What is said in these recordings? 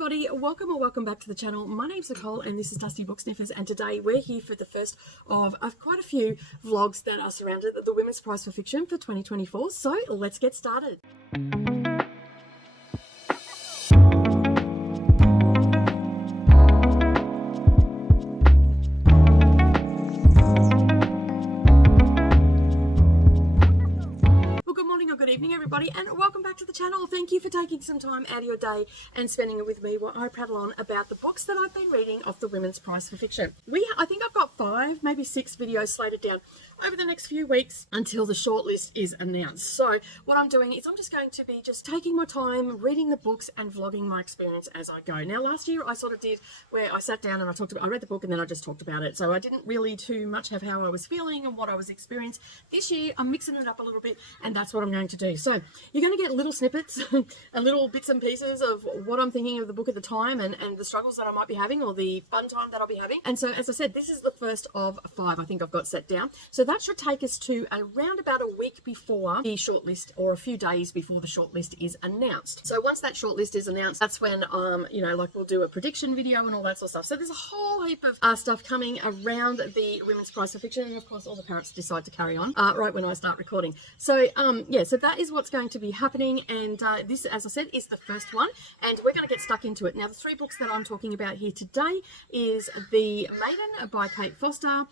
everybody, welcome or welcome back to the channel. My name's Nicole and this is Dusty Book Sniffers, and today we're here for the first of quite a few vlogs that are surrounded the Women's Prize for Fiction for 2024. So let's get started. Good evening everybody, and welcome back to the channel. Thank you for taking some time out of your day and spending it with me while I prattle on about the books that I've been reading off the Women's Prize for Fiction. I think I've got 5, maybe 6 videos slated down over the next few weeks until the shortlist is announced. So what I'm doing is I'm just going to be taking my time reading the books and vlogging my experience as I go. Now last year I sort of did where I sat down and I read the book and then I just talked about it. So I didn't really too much have how I was feeling and what I was experiencing. This year I'm mixing it up a little bit, and that's what I'm going to do. So you're going to get little snippets and little bits and pieces of what I'm thinking of the book at the time and the struggles that I might be having or the fun time that I'll be having. And so as I said, this is the first of 5 I think I've got set down. So that should take us to around about a week before the shortlist, or a few days before the shortlist is announced. So once that shortlist is announced, that's when we'll do a prediction video and all that sort of stuff. So there's a whole heap of stuff coming around the Women's Prize for Fiction, and of course all the parrots decide to carry on right when I start recording. So so that is what's going to be happening, and this, as I said, is the first one, and we're going to get stuck into it. Now the 3 books that I'm talking about here today is The Maiden by Kate Foster,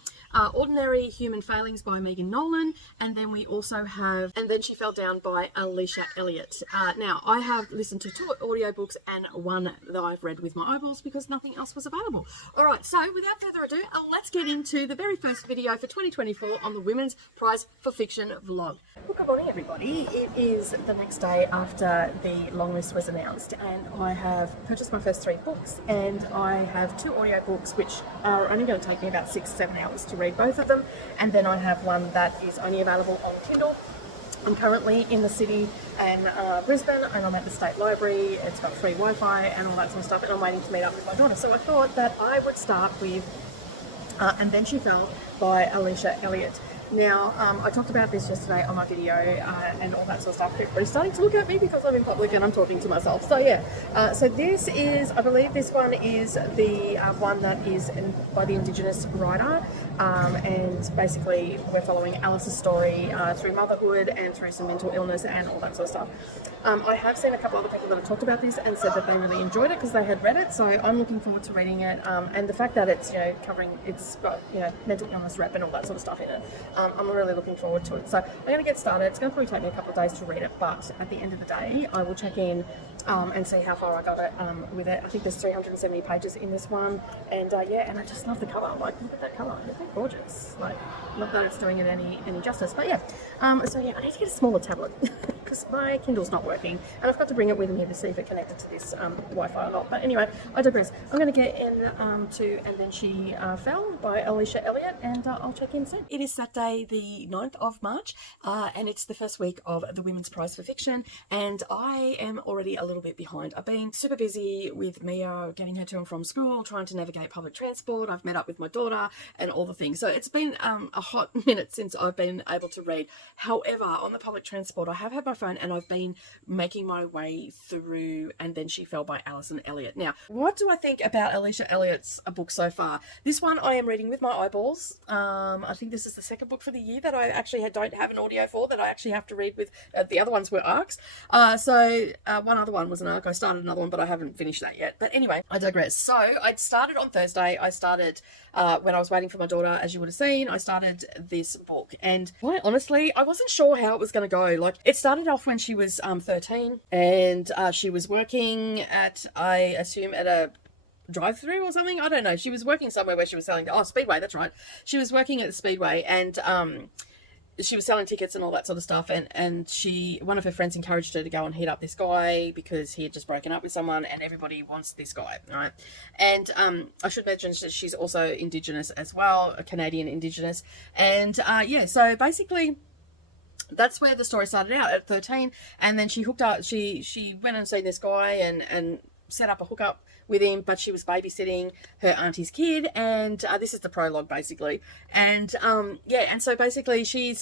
Ordinary Human Failings by Megan Nolan, and then we also have And Then She Fell Down by Alicia Elliott. Now I have listened to 2 audiobooks and 1 that I've read with my eyeballs because nothing else was available. Alright, so without further ado, let's get into the very first video for 2024 on the Women's Prize for Fiction vlog. Well, good morning everybody. It is the next day after the Longlist was announced, and I have purchased my first 3 books, and I have 2 audiobooks which are only going to take me about 6-7 hours to read both of them, and then I have one that is only available on Kindle. I'm currently in the city in Brisbane, and I'm at the State Library. It's got free Wi-Fi and all that sort of stuff, and I'm waiting to meet up with my daughter. So I thought that I would start with And Then She Fell by Alicia Elliott. Now, I talked about this yesterday on my video and all that sort of stuff. People are starting to look at me because I'm in public and I'm talking to myself. So yeah, so this is, I believe this one is the one that is by the Indigenous writer, and basically we're following Alice's story through motherhood and through some mental illness and all that sort of stuff. I have seen a couple other people that have talked about this and said that they really enjoyed it because they had read it, so I'm looking forward to reading it, and the fact that it's it's got mental illness rep and all that sort of stuff in it. I'm really looking forward to it. So I'm going to get started. It's going to probably take me a couple of days to read it, but at the end of the day, I will check in and see how far I got it with it. I think there's 370 pages in this one, and and I just love the cover. Like, look at that cover. Isn't it gorgeous? Like, not that it's doing it any justice, but yeah. I need to get a smaller tablet because my Kindle's not working, and I've got to bring it with me to see if it connected to this Wi-Fi or not. But anyway, I digress. I'm going to get in to And Then She Fell by Alicia Elliott, and I'll check in soon. It is Saturday the 9th of March, and it's the first week of the Women's Prize for Fiction, and I am already a little bit behind. I've been super busy with Mia, getting her to and from school, trying to navigate public transport. I've met up with my daughter and all the things. So it's been a hot minute since I've been able to read. However, on the public transport, I have had my phone and I've been making my way through And Then She Fell by Alicia Elliott. Now, what do I think about Alicia Elliott's book so far? This one I am reading with my eyeballs. I think this is the second book for the year that I actually don't have an audio for, that I actually have to read with. The other ones were ARCs. One other one was an ARC. I started another one, but I haven't finished that yet. But anyway, I digress. So I started on Thursday. I started when I was waiting for my daughter, as you would have seen. I started this book, and quite honestly, I wasn't sure how it was going to go. Like, it started off when she was 13, and she was working at, I assume, at a drive-through or something. I don't know. She was working somewhere where she was selling, Speedway, that's right. She was working at the Speedway, and she was selling tickets and all that sort of stuff, and one of her friends encouraged her to go and hit up this guy because he had just broken up with someone and everybody wants this guy, right? And I should mention that she's also Indigenous as well, a Canadian Indigenous, and so basically that's where the story started out at 13, and then she hooked up, she went and seen this guy and set up a hookup with him, but she was babysitting her auntie's kid, and this is the prologue basically, and and so basically she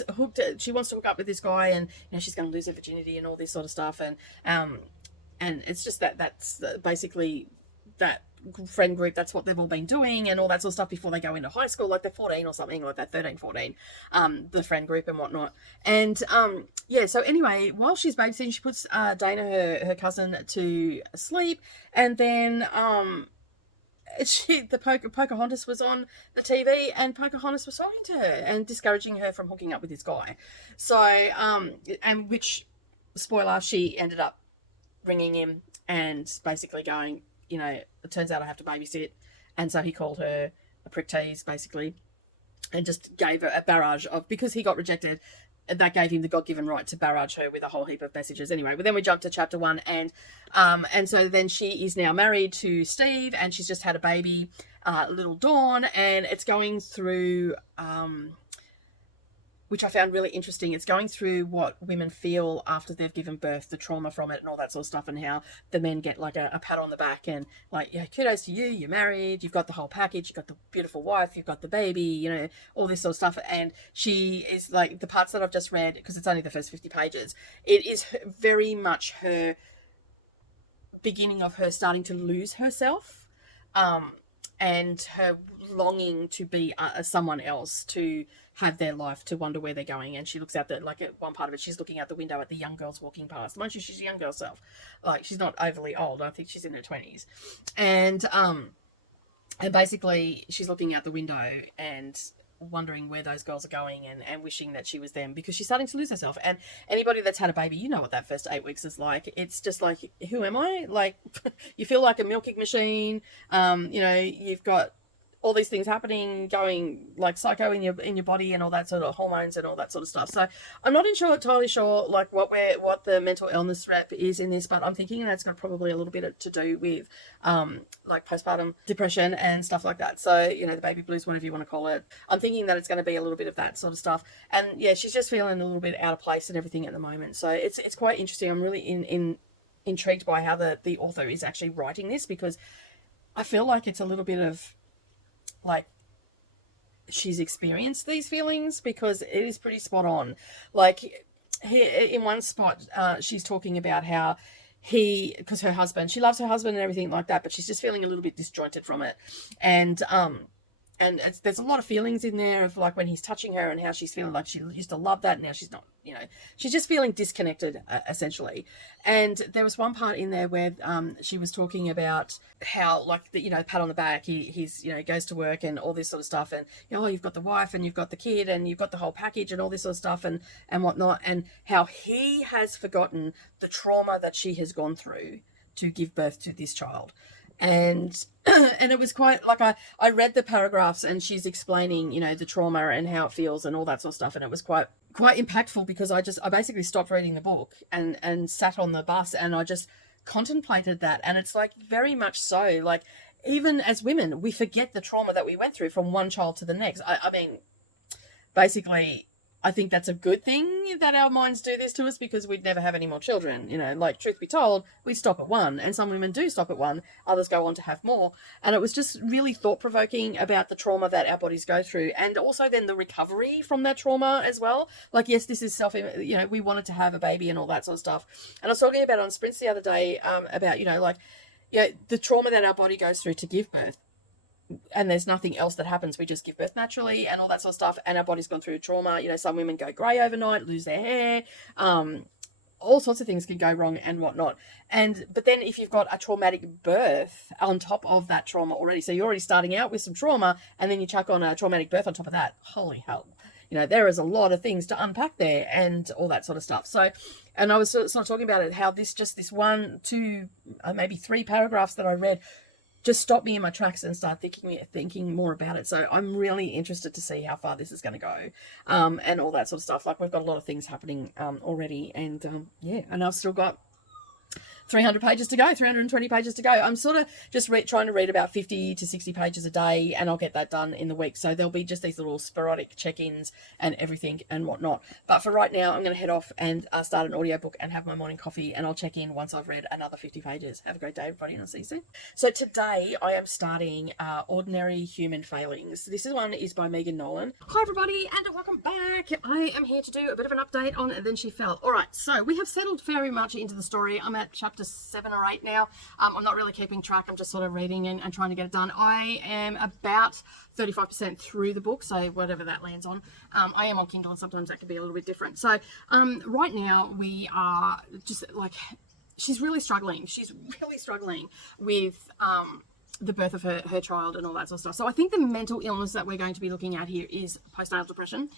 wants to hook up with this guy, and she's going to lose her virginity and all this sort of stuff, and and it's just that's basically that friend group, that's what they've all been doing and all that sort of stuff before they go into high school, like they're 14 or something like that, 13, 14, the friend group and whatnot. And yeah, so anyway, while she's babysitting, she puts Dana, her cousin, to sleep, and then the Pocahontas was on the TV, and Pocahontas was talking to her and discouraging her from hooking up with this guy. So and which, spoiler, she ended up ringing him and basically going, you know, it turns out I have to babysit. And so he called her a prick tease, basically, and just gave her a barrage of, because he got rejected, that gave him the God-given right to barrage her with a whole heap of messages. Anyway, but then we jump to chapter 1, and so then she is now married to Steve, and she's just had a baby, little Dawn, and it's going through, which I found really interesting. It's going through what women feel after they've given birth, the trauma from it and all that sort of stuff, and how the men get like a pat on the back and like, yeah, kudos to you, you're married, you've got the whole package, you've got the beautiful wife, you've got the baby, you know, all this sort of stuff. And she is like, the parts that I've just read, because it's only the first 50 pages, it is very much her beginning of her starting to lose herself, and her longing to be someone else, to have their life, to wonder where they're going. And she looks out like at one part of it, she's looking out the window at the young girls walking past. Mind you, she's a young girl herself. Like, she's not overly old. I think she's in her 20s. And basically she's looking out the window and wondering where those girls are going, and wishing that she was them, because she's starting to lose herself. And anybody that's had a baby, you know what that first 8 weeks is like. It's just like, who am I? Like, you feel like a milking machine. You know, you've got all these things happening, going like psycho in your body, and all that sort of hormones and all that sort of stuff. So I'm not entirely sure like what the mental illness rep is in this, but I'm thinking that's got probably a little bit to do with like postpartum depression and stuff like that. So, you know, the baby blues, whatever you want to call it. I'm thinking that it's going to be a little bit of that sort of stuff. And yeah, she's just feeling a little bit out of place and everything at the moment. So it's quite interesting. I'm really intrigued by how the author is actually writing this, because I feel like it's a little bit of like she's experienced these feelings, because it is pretty spot on. Like, here in one spot, she's talking about how because her husband, she loves her husband and everything like that, but she's just feeling a little bit disjointed from it. And there's a lot of feelings in there of like when he's touching her and how she's feeling like she used to love that, and now she's not, you know, she's just feeling disconnected, essentially. And there was one part in there where she was talking about how, like, the, you know, pat on the back, he's, you know, goes to work and all this sort of stuff, and, you know, you've got the wife and you've got the kid and you've got the whole package and all this sort of stuff and whatnot, and how he has forgotten the trauma that she has gone through to give birth to this child. And it was quite like, I read the paragraphs, and she's explaining, you know, the trauma and how it feels and all that sort of stuff, and it was quite impactful, because I basically stopped reading the book and sat on the bus, and I just contemplated that. And it's like, very much so, like, even as women, we forget the trauma that we went through from one child to the next. I mean, basically, I think that's a good thing that our minds do this to us, because we'd never have any more children. You know, like, truth be told, we stop at one, and some women do stop at one, others go on to have more. And it was just really thought-provoking about the trauma that our bodies go through, and also then the recovery from that trauma as well. Like, yes, this is you know, we wanted to have a baby and all that sort of stuff. And I was talking about it on Sprints the other day, about, you know, like, you know, the trauma that our body goes through to give birth. And there's nothing else that happens. We just give birth naturally and all that sort of stuff. And our body's gone through trauma. You know, some women go grey overnight, lose their hair. All sorts of things can go wrong and whatnot. But then if you've got a traumatic birth on top of that trauma already, so you're already starting out with some trauma, and then you chuck on a traumatic birth on top of that, holy hell. You know, there is a lot of things to unpack there and all that sort of stuff. So, and I was sort of talking about it, how this 1, 2, maybe 3 paragraphs that I read just stopped me in my tracks and start thinking more about it. So I'm really interested to see how far this is going to go, and all that sort of stuff. Like, we've got a lot of things happening already, and yeah, and I've still got 300 pages to go, 320 pages to go. I'm sort of just trying to read about 50 to 60 pages a day, and I'll get that done in the week. So there'll be just these little sporadic check-ins and everything and whatnot. But for right now, I'm going to head off and start an audiobook and have my morning coffee, and I'll check in once I've read another 50 pages. Have a great day, everybody, and I'll see you soon. So today I am starting Ordinary Human Failings. This one is by Megan Nolan. Hi, everybody, and welcome back. I am here to do a bit of an update on Then She Fell. All right, so we have settled very much into the story. I'm at chapter chapter 7 or 8 now. I'm not really keeping track. I'm just sort of reading and trying to get it done. I am about 35% through the book, so whatever that lands on. I am on Kindle, and sometimes that can be a little bit different. So right now we are just like, she's really struggling. She's really struggling with the birth of her child and all that sort of stuff. So I think the mental illness that we're going to be looking at here is postnatal depression,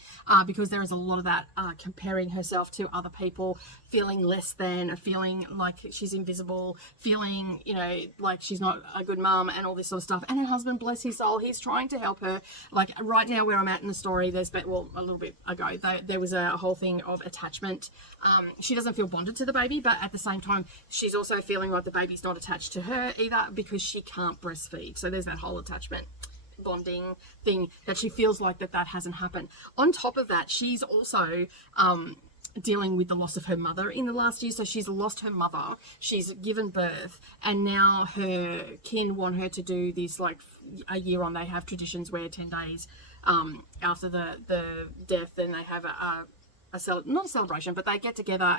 because there is a lot of that comparing herself to other people, feeling less than, feeling like she's invisible, feeling, you know, like she's not a good mum and all this sort of stuff. And her husband, bless his soul, he's trying to help her. Like right now where I'm at in the story, there's been, well, a little bit ago, there was a whole thing of attachment. She doesn't feel bonded to the baby, but at the same time, she's also feeling like the baby's not attached to her either, because she can't breastfeed. So there's that whole attachment bonding thing that she feels like that hasn't happened. On top of that, she's also dealing with the loss of her mother in the last year. So she's lost her mother, she's given birth, and now her kin want her to do this, like a year on, they have traditions where 10 days after the death, then they have not a celebration, but they get together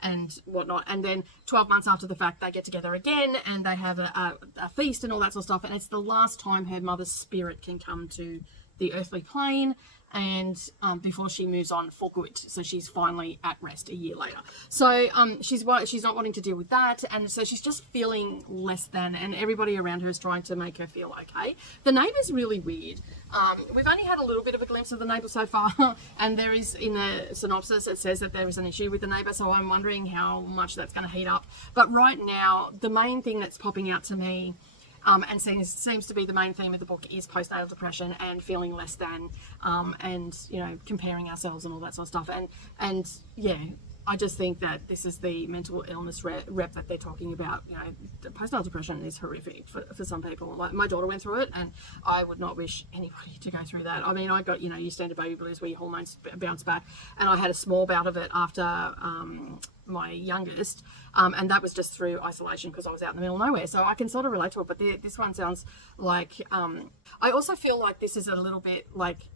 and whatnot, and then 12 months after the fact they get together again and they have a feast and all that sort of stuff, and it's the last time her mother's spirit can come to the earthly plane, and before she moves on for good. So she's finally at rest a year later. So she's not wanting to deal with that, and so she's just feeling less than, and everybody around her is trying to make her feel okay. The neighbour's really weird. We've only had a little bit of a glimpse of the neighbour so far, and there is, in the synopsis, it says that there is an issue with the neighbour, so I'm wondering how much that's going to heat up. But right now, the main thing that's popping out to me, and seems to be the main theme of the book, is postnatal depression and feeling less than, and, you know, comparing ourselves and all that sort of stuff. And yeah, I just think that this is the mental illness rep that they're talking about. You know, postnatal depression is horrific for some people. My daughter went through it, and I would not wish anybody to go through that. I mean, I got, you know, your standard baby blues where your hormones bounce back, and I had a small bout of it after my youngest, and that was just through isolation because I was out in the middle of nowhere, so I can sort of relate to it. But this one sounds like, I also feel like this is a little bit like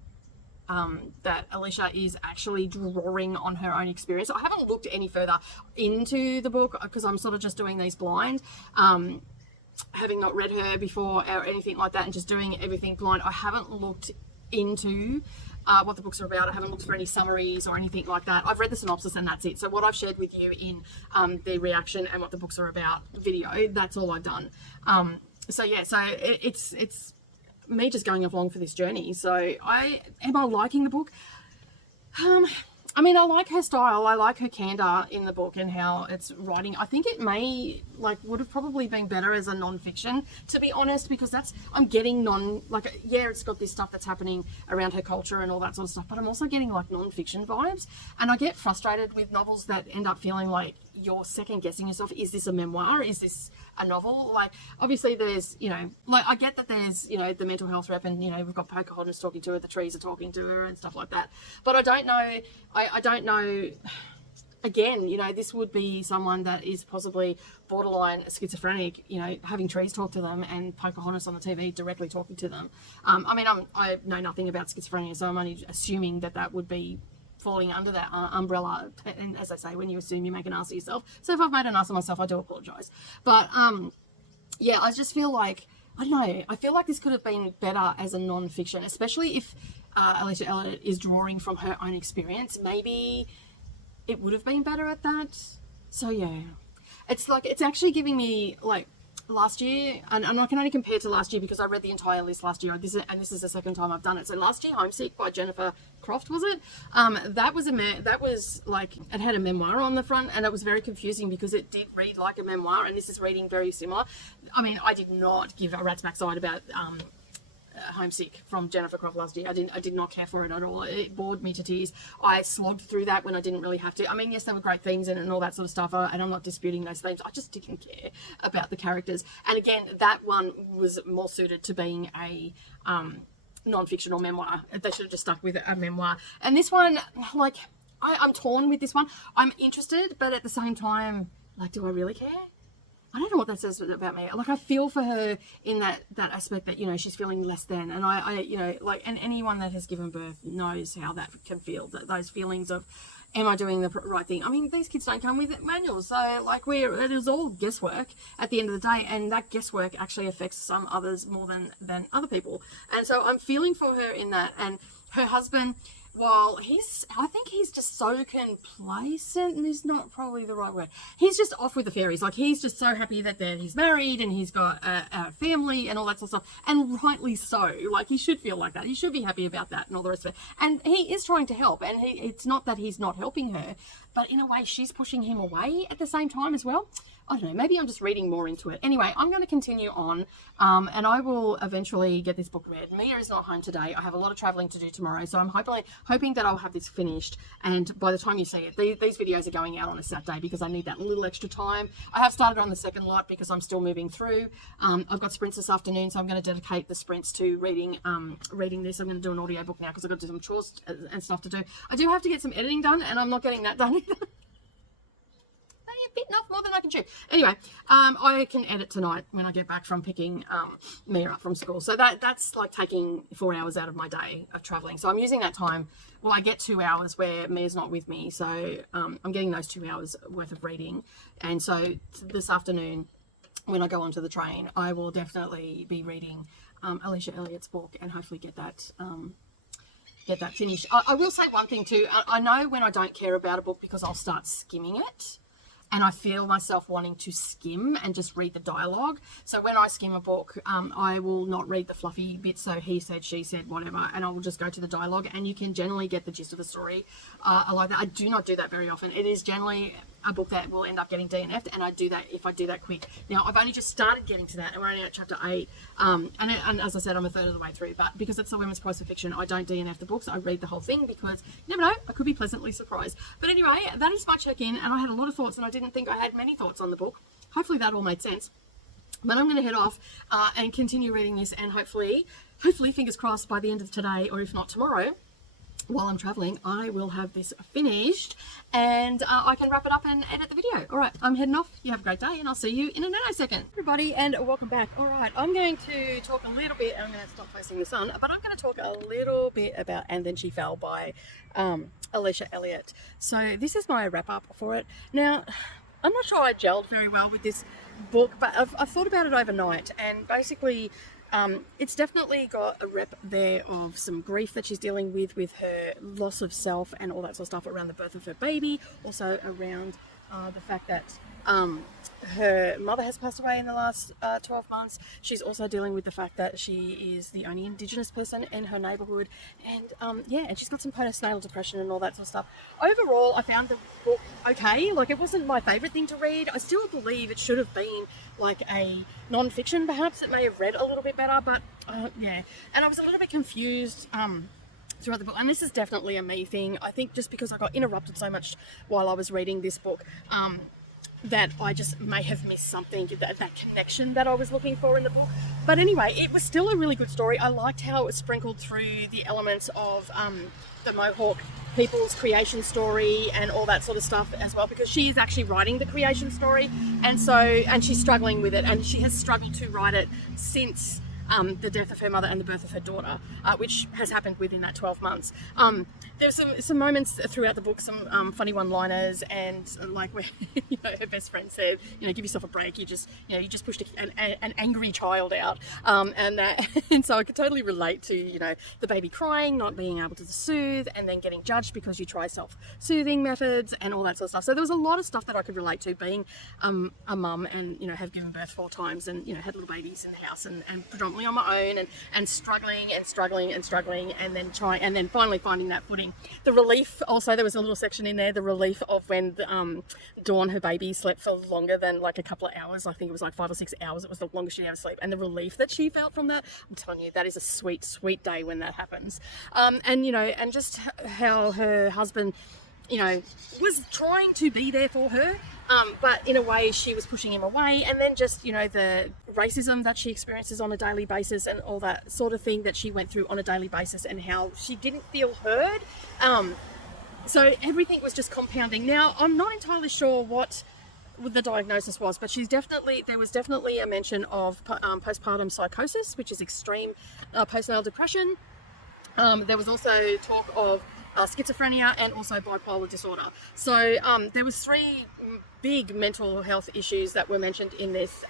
that Alicia is actually drawing on her own experience. I haven't looked any further into the book because I'm sort of just doing these blind, having not read her before or anything like that, and just doing everything blind. I haven't looked into what the books are about. I haven't looked for any summaries or anything like that. I've read the synopsis and that's it. So what I've shared with you in the reaction and what the books are about video, that's all I've done. So yeah, so it's me just going along for this journey. So am I liking the book? I mean, I like her style. I like her candor in the book and how it's writing. I think it would have probably been better as a non-fiction, to be honest, because I'm getting yeah, it's got this stuff that's happening around her culture and all that sort of stuff, but I'm also getting like non-fiction vibes. And I get frustrated with novels that end up feeling like you're second guessing yourself. Is this a memoir? Is this a novel? Like, obviously there's, you know, like I get that there's, you know, the mental health rep, and, you know, we've got Pocahontas talking to her, the trees are talking to her and stuff like that. But I don't know, I don't know, again, you know, this would be someone that is possibly borderline schizophrenic, you know, having trees talk to them and Pocahontas on the TV directly talking to them. I mean, I know nothing about schizophrenia, so I'm only assuming that would be falling under that umbrella. And as I say, when you assume, you make an ass of yourself. So if I've made an ass of myself, I do apologise. But yeah, I just feel like, I don't know, I feel like this could have been better as a non-fiction, especially if Alicia Elliott is drawing from her own experience. Maybe it would have been better at that. So yeah, it's like, it's actually giving me like last year, and I can only compare to last year because I read the entire list last year, and this is the second time I've done it. So last year, Homesick by Jennifer Croft, was it? That was like, it had a memoir on the front, and it was very confusing because it did read like a memoir, and this is reading very similar. I mean, I did not give a rat's backside about Homesick from Jennifer Croft last year. I did not care for it at all. It bored me to tears. I slogged through that when I didn't really have to. I mean, yes, there were great themes in it and all that sort of stuff, and I'm not disputing those themes. I just didn't care about the characters. And again, that one was more suited to being a non-fictional memoir. They should have just stuck with a memoir. And this one, like, I'm torn with this one. I'm interested, but at the same time, like, do I really care? I don't know what that says about me. Like, I feel for her in that aspect that, you know, she's feeling less than, and I you know, like, and anyone that has given birth knows how that can feel, that those feelings of am I doing the right thing? I mean, these kids don't come with manuals, so like it is all guesswork at the end of the day, and that guesswork actually affects some others more than other people. And so I'm feeling for her in that. And her husband, while I think he's just so complacent, and is not probably the right word. He's just off with the fairies. Like, he's just so happy that he's married and he's got a family and all that sort of stuff. And rightly so. Like, he should feel like that. He should be happy about that and all the rest of it. And he is trying to help. And it's not that he's not helping her, but in a way, she's pushing him away at the same time as well. I don't know, maybe I'm just reading more into it. Anyway, I'm going to continue on, and I will eventually get this book read. Mia is not home today. I have a lot of traveling to do tomorrow, so I'm hoping that I'll have this finished. And by the time you see it, these videos are going out on a Saturday because I need that little extra time. I have started on the second lot because I'm still moving through. I've got sprints this afternoon, so I'm going to dedicate the sprints to reading this. I'm going to do an audiobook now because I've got to do some chores and stuff to do. I do have to get some editing done, and I'm not getting that done either. Bitten off more than I can chew. Anyway, I can edit tonight when I get back from picking Mia up from school. So that's like taking 4 hours out of my day of traveling. So I'm using that time. Well, I get 2 hours where Mia's not with me. So I'm getting those 2 hours worth of reading. And so this afternoon, when I go onto the train, I will definitely be reading Alicia Elliott's book and hopefully get that finished. I will say one thing too. I know when I don't care about a book because I'll start skimming it. And I feel myself wanting to skim and just read the dialogue. So when I skim a book, I will not read the fluffy bits. So he said, she said, whatever. And I will just go to the dialogue. And you can generally get the gist of the story. I like that. I do not do that very often. It is generally a book that will end up getting DNF'd. And I do that if I do that quick. Now, I've only just started getting to that. And we're only at chapter 8. And as I said, I'm a third of the way through. But because it's the Women's Prize for Fiction, I don't DNF the books. I read the whole thing because you never know, I could be pleasantly surprised. But anyway, that is my check-in. And I had a lot of thoughts, and I didn't think I had many thoughts on the book. Hopefully that all made sense. But I'm going to head off and continue reading this, and hopefully, fingers crossed, by the end of today, or if not tomorrow, while I'm traveling, I will have this finished, and I can wrap it up and edit the video. All right, I'm heading off. You have a great day, and I'll see you in a nanosecond. Everybody, and welcome back. All right, I'm going to talk a little bit. I'm going to stop facing the sun, but I'm going to talk a little bit about And Then She Fell by Alicia Elliott. So this is my wrap up for it. Now, I'm not sure I gelled very well with this book, but I've thought about it overnight, and basically it's definitely got a rep there of some grief that she's dealing with her loss of self and all that sort of stuff around the birth of her baby, also around the fact that her mother has passed away in the last 12 months. She's also dealing with the fact that she is the only Indigenous person in her neighbourhood, and and she's got some postnatal depression and all that sort of stuff. Overall, I found the book okay. Like, it wasn't my favourite thing to read. I still believe it should have been like a non-fiction, perhaps. It may have read a little bit better, but and I was a little bit confused throughout the book, and this is definitely a me thing. I think just because I got interrupted so much while I was reading this book, that I just may have missed something, that connection that I was looking for in the book. But anyway, it was still a really good story. I liked how it was sprinkled through the elements of the Mohawk people's creation story and all that sort of stuff as well, because she is actually writing the creation story, and she's struggling with it, and she has struggled to write it since the death of her mother and the birth of her daughter, which has happened within that 12 months. There's some moments throughout the book, some funny one-liners, and like where her best friend said, give yourself a break. You just pushed an angry child out, and so I could totally relate to the baby crying, not being able to soothe, and then getting judged because you try self-soothing methods and all that sort of stuff. So there was a lot of stuff that I could relate to, being a mum and have given birth 4 times and had little babies in the house and predominantly on my own and struggling and then finally finding that footing. The relief, also, there was a little section in there, the relief of when Dawn, her baby, slept for longer than like a couple of hours. I think it was like 5 or 6 hours. It was the longest she'd ever sleep, and the relief that she felt from that. I'm telling you, that is a sweet, sweet day when that happens. And just how her husband was trying to be there for her, but in a way she was pushing him away, and then just the racism that she experiences on a daily basis and all that sort of thing that she went through on a daily basis, and how she didn't feel heard. So everything was just compounding. Now, I'm not entirely sure what the diagnosis was, but there was definitely a mention of postpartum psychosis, which is extreme postnatal depression. There was also talk of schizophrenia and also bipolar disorder. So there was 3 big mental health issues that were mentioned in this.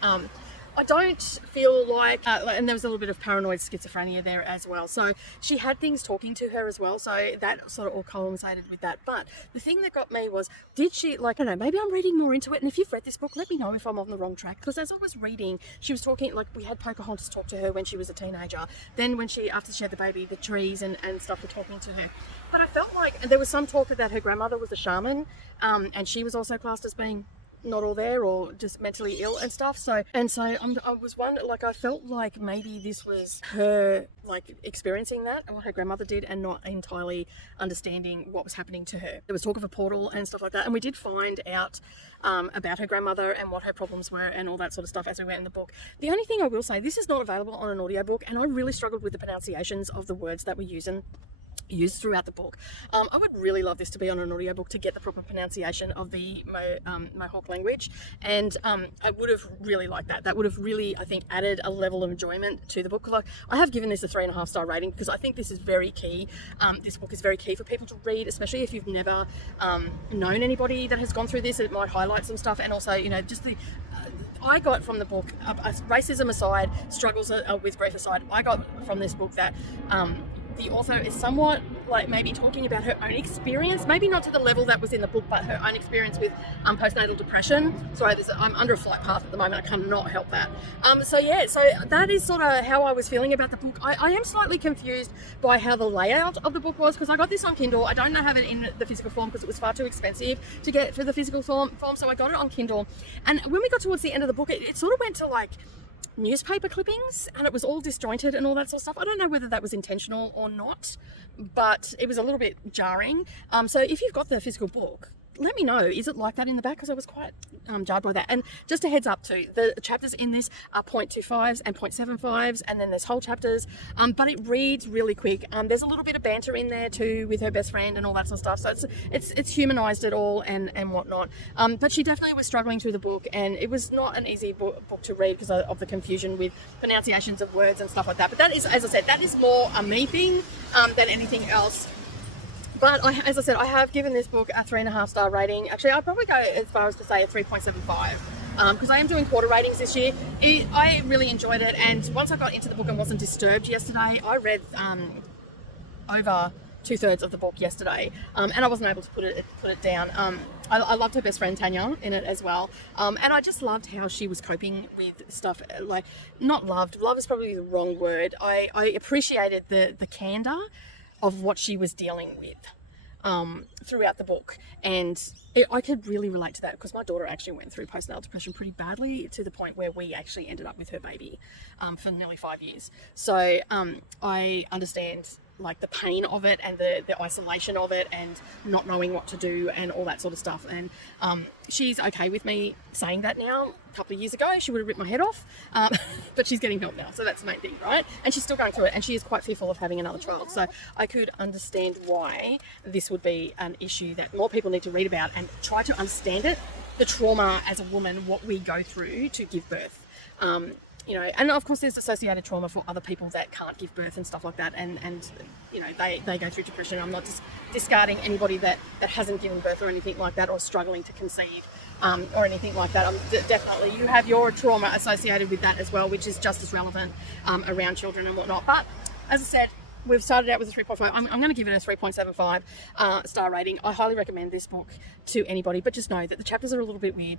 I don't feel like, and there was a little bit of paranoid schizophrenia there as well. So she had things talking to her as well. So that sort of all coincided with that. But the thing that got me was, did she, like, I don't know, maybe I'm reading more into it. And if you've read this book, let me know if I'm on the wrong track. Because as I was reading, she was talking, like, we had Pocahontas talk to her when she was a teenager. Then when after she had the baby, the trees and stuff were talking to her. But I felt like, and there was some talk that her grandmother was a shaman. And she was also classed as being not all there or just mentally ill and stuff. So I was wondering, like, I felt like maybe this was her, like, experiencing that and what her grandmother did and not entirely understanding what was happening to her. There was talk of a portal and stuff like that, and we did find out about her grandmother and what her problems were and all that sort of stuff as we went in the book. The only thing I will say, this is not available on an audiobook, and I really struggled with the pronunciations of the words that were used throughout the book. I would really love this to be on an audiobook to get the proper pronunciation of the Mohawk language, and I would have really liked that. That would have really, I think, added a level of enjoyment to the book. Like, I have given this a 3.5 star rating because I think this is very key. This book is very key for people to read, especially if you've never known anybody that has gone through this. It might highlight some stuff, and also, you know, just the I got from the book, racism aside, struggles with grief aside, I got from this book that the author is somewhat, like, maybe talking about her own experience, maybe not to the level that was in the book, but her own experience with postnatal depression. Sorry, I'm under a flight path at the moment. I cannot help that. So that is sort of how I was feeling about the book. I am slightly confused by how the layout of the book was, because I got this on Kindle. I don't have it in the physical form because it was far too expensive to get for the physical form, so I got it on Kindle. And when we got towards the end of the book, it sort of went to, like, newspaper clippings, and it was all disjointed and all that sort of stuff. I don't know whether that was intentional or not, but it was a little bit jarring. So if you've got the physical book, let me know, is it like that in the back? Because I was quite jarred by that. And just a heads up too, the chapters in this are 0.25s and 0.75s, and then there's whole chapters, but it reads really quick. There's a little bit of banter in there too with her best friend and all that sort of stuff, so it's humanized it all and whatnot. But she definitely was struggling through the book, and it was not an easy book to read because of the confusion with pronunciations of words and stuff like that. But that is, as I said, that is more a me thing than anything else. But as I said, I have given this book a 3.5 star rating. Actually, I'd probably go as far as to say a 3.75 because I am doing quarter ratings this year. I really enjoyed it, and once I got into the book and wasn't disturbed yesterday, I read over 2/3 of the book yesterday, and I wasn't able to put it down. I loved her best friend Tanya in it as well, and I just loved how she was coping with stuff. Like, not loved, love is probably the wrong word. I appreciated the candor of what she was dealing with throughout the book, and I could really relate to that because my daughter actually went through postnatal depression pretty badly, to the point where we actually ended up with her baby for nearly 5 years. So I understand, like, the pain of it and the isolation of it and not knowing what to do and all that sort of stuff. And she's okay with me saying that now. A couple of years ago she would have ripped my head off, but she's getting help now, so that's the main thing, right? And she's still going through it, and she is quite fearful of having another child. So I could understand why this would be an issue that more people need to read about and try to understand it, the trauma as a woman, what we go through to give birth. You know, and of course there's associated trauma for other people that can't give birth and stuff like that, and you know, they go through depression. I'm not just discarding anybody that hasn't given birth or anything like that, or struggling to conceive or anything like that. Definitely you have your trauma associated with that as well, which is just as relevant around children and whatnot. But as I said, we've started out with a 3.5. I'm going to give it a 3.75 star rating. I highly recommend this book to anybody, but just know that the chapters are a little bit weird.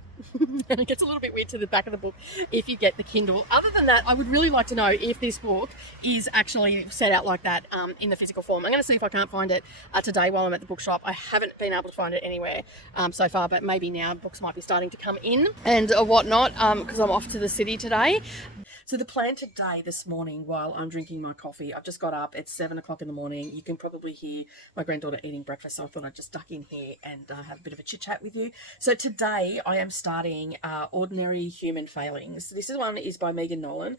And it gets a little bit weird to the back of the book if you get the Kindle. Other than that, I would really like to know if this book is actually set out like that in the physical form. I'm going to see if I can't find it today while I'm at the bookshop. I haven't been able to find it anywhere so far, but maybe now books might be starting to come in and whatnot, because I'm off to the city today. So the plan today, this morning, while I'm drinking my coffee, I've just got up. It's 7 o'clock in the morning. You can probably hear my granddaughter eating breakfast, so I thought I'd just duck in here and have a bit of a chit chat with you. So today I am starting Ordinary Human Failings. This one is by Megan Nolan.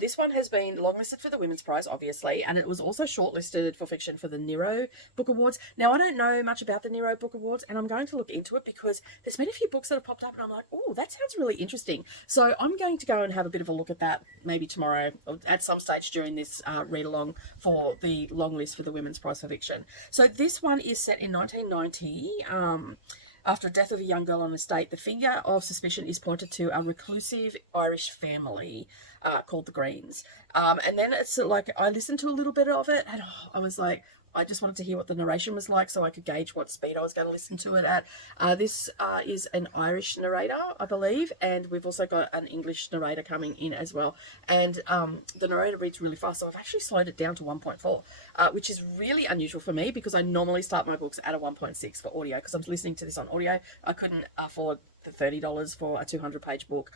This one has been longlisted for the Women's Prize, obviously, and it was also shortlisted for fiction for the Nero Book Awards. Now, I don't know much about the Nero Book Awards, and I'm going to look into it because there's been a few books that have popped up, and I'm like, oh, that sounds really interesting. So I'm going to go and have a bit of a look at that maybe tomorrow or at some stage during this read along for for the long list for the Women's Prize for Fiction. So this one is set in 1990. After a death of a young girl on an estate, the finger of suspicion is pointed to a reclusive Irish family called the Greens. And then it's like, I listened to a little bit of it, and I was like, I just wanted to hear what the narration was like so I could gauge what speed I was going to listen to it at. This is an Irish narrator, I believe, and we've also got an English narrator coming in as well. And the narrator reads really fast, so I've actually slowed it down to 1.4, which is really unusual for me because I normally start my books at a 1.6 for audio because I'm listening to this on audio. I couldn't afford the $30 for a 200-page book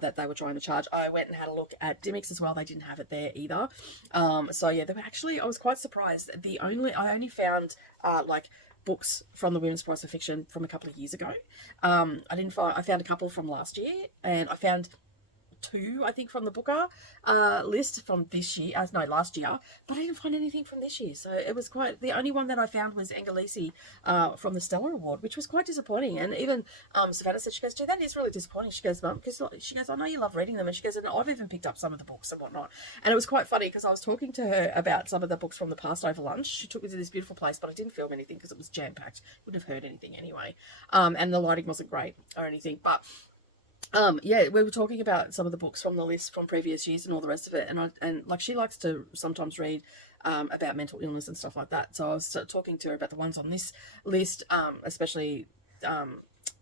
that they were trying to charge. I went and had a look at Dimmicks as well. They didn't have it there either. So yeah, they were actually, I was quite surprised. I only found like books from the Women's Prize for Fiction from a couple of years ago. I found a couple from last year, and I found 2, I think, from the Booker list from this year, last year, but I didn't find anything from this year. So it was quite, the only one that I found was Angelisi from the Stellar Award, which was quite disappointing. And even Savannah said, she goes, gee, that is really disappointing. She goes, Mum, because she goes, I know you love reading them. And she goes, and I've even picked up some of the books and whatnot. And it was quite funny because I was talking to her about some of the books from the past over lunch. She took me to this beautiful place, but I didn't film anything because it was jam-packed. Wouldn't have heard anything anyway. And the lighting wasn't great or anything, but yeah, we were talking about some of the books from the list from previous years and all the rest of it, and like she likes to sometimes read about mental illness and stuff like that. So I was talking to her about the ones on this list, especially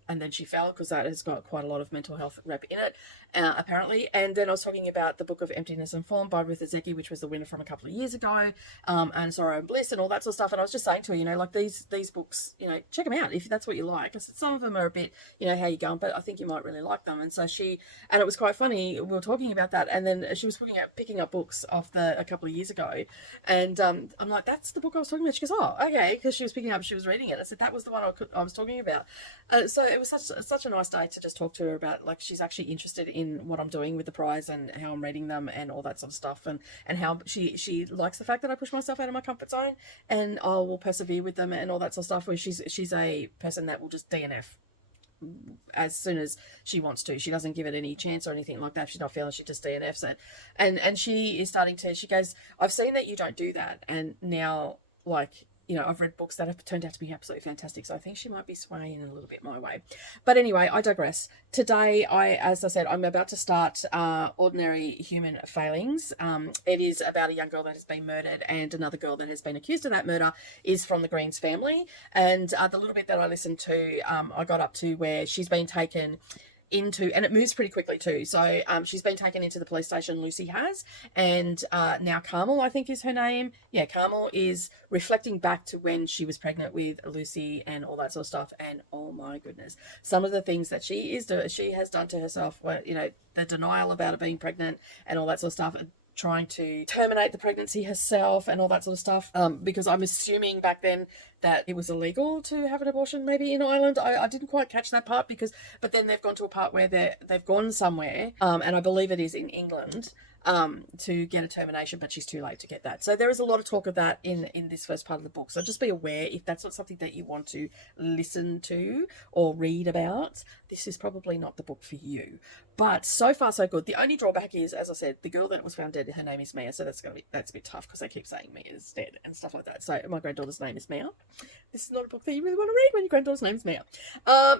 And Then She Fell, because that has got quite a lot of mental health rep in it, apparently. And then I was talking about the Book of Emptiness and Form by Ruth Ozeki, which was the winner from a couple of years ago, and Sorrow and Bliss and all that sort of stuff. And I was just saying to her, like these books, check them out if that's what you like. I said, some of them are a bit, how you going, but I think you might really like them. And so and it was quite funny, we were talking about that, and then she was picking up books off a couple of years ago, and I'm like, that's the book I was talking about. She goes, oh, okay, because she was reading it. I said, that was the one I was talking about. So it was such a nice day to just talk to her about, like, she's actually interested in what I'm doing with the prize and how I'm reading them and all that sort of stuff, and how she likes the fact that I push myself out of my comfort zone and I will persevere with them and all that sort of stuff, where she's a person that will just DNF as soon as she wants to. She doesn't give it any chance or anything like that. If she's not feeling, she just DNFs it. And she is starting to, she goes, I've seen that you don't do that, and now, like, I've read books that have turned out to be absolutely fantastic. So I think she might be swaying a little bit my way. But anyway, I digress. Today, as I said, I'm about to start Ordinary Human Failings. It is about a young girl that has been murdered, and another girl that has been accused of that murder is from the Greens family. And the little bit that I listened to, I got up to where she's been taken into, and it moves pretty quickly too. So she's been taken into the police station, Lucy has, and now Carmel, I think is her name. Yeah, Carmel is reflecting back to when she was pregnant with Lucy and all that sort of stuff. And oh my goodness, some of the things that she has done to herself, where, the denial about it being pregnant and all that sort of stuff, and trying to terminate the pregnancy herself and all that sort of stuff, because I'm assuming back then that it was illegal to have an abortion maybe in Ireland. I didn't quite catch that part, but then they've gone to a part where they've gone somewhere, and I believe it is in England, to get a termination, but she's too late to get that. So there is a lot of talk of that in this first part of the book. So just be aware, if that's not something that you want to listen to or read about, this is probably not the book for you. But so far so good. The only drawback is, as I said, the girl that was found dead, her name is Mia, so that's a bit tough because they keep saying Mia's dead and stuff like that. So my granddaughter's name is Mia. This is not a book that you really want to read when your granddaughter's name is Mia.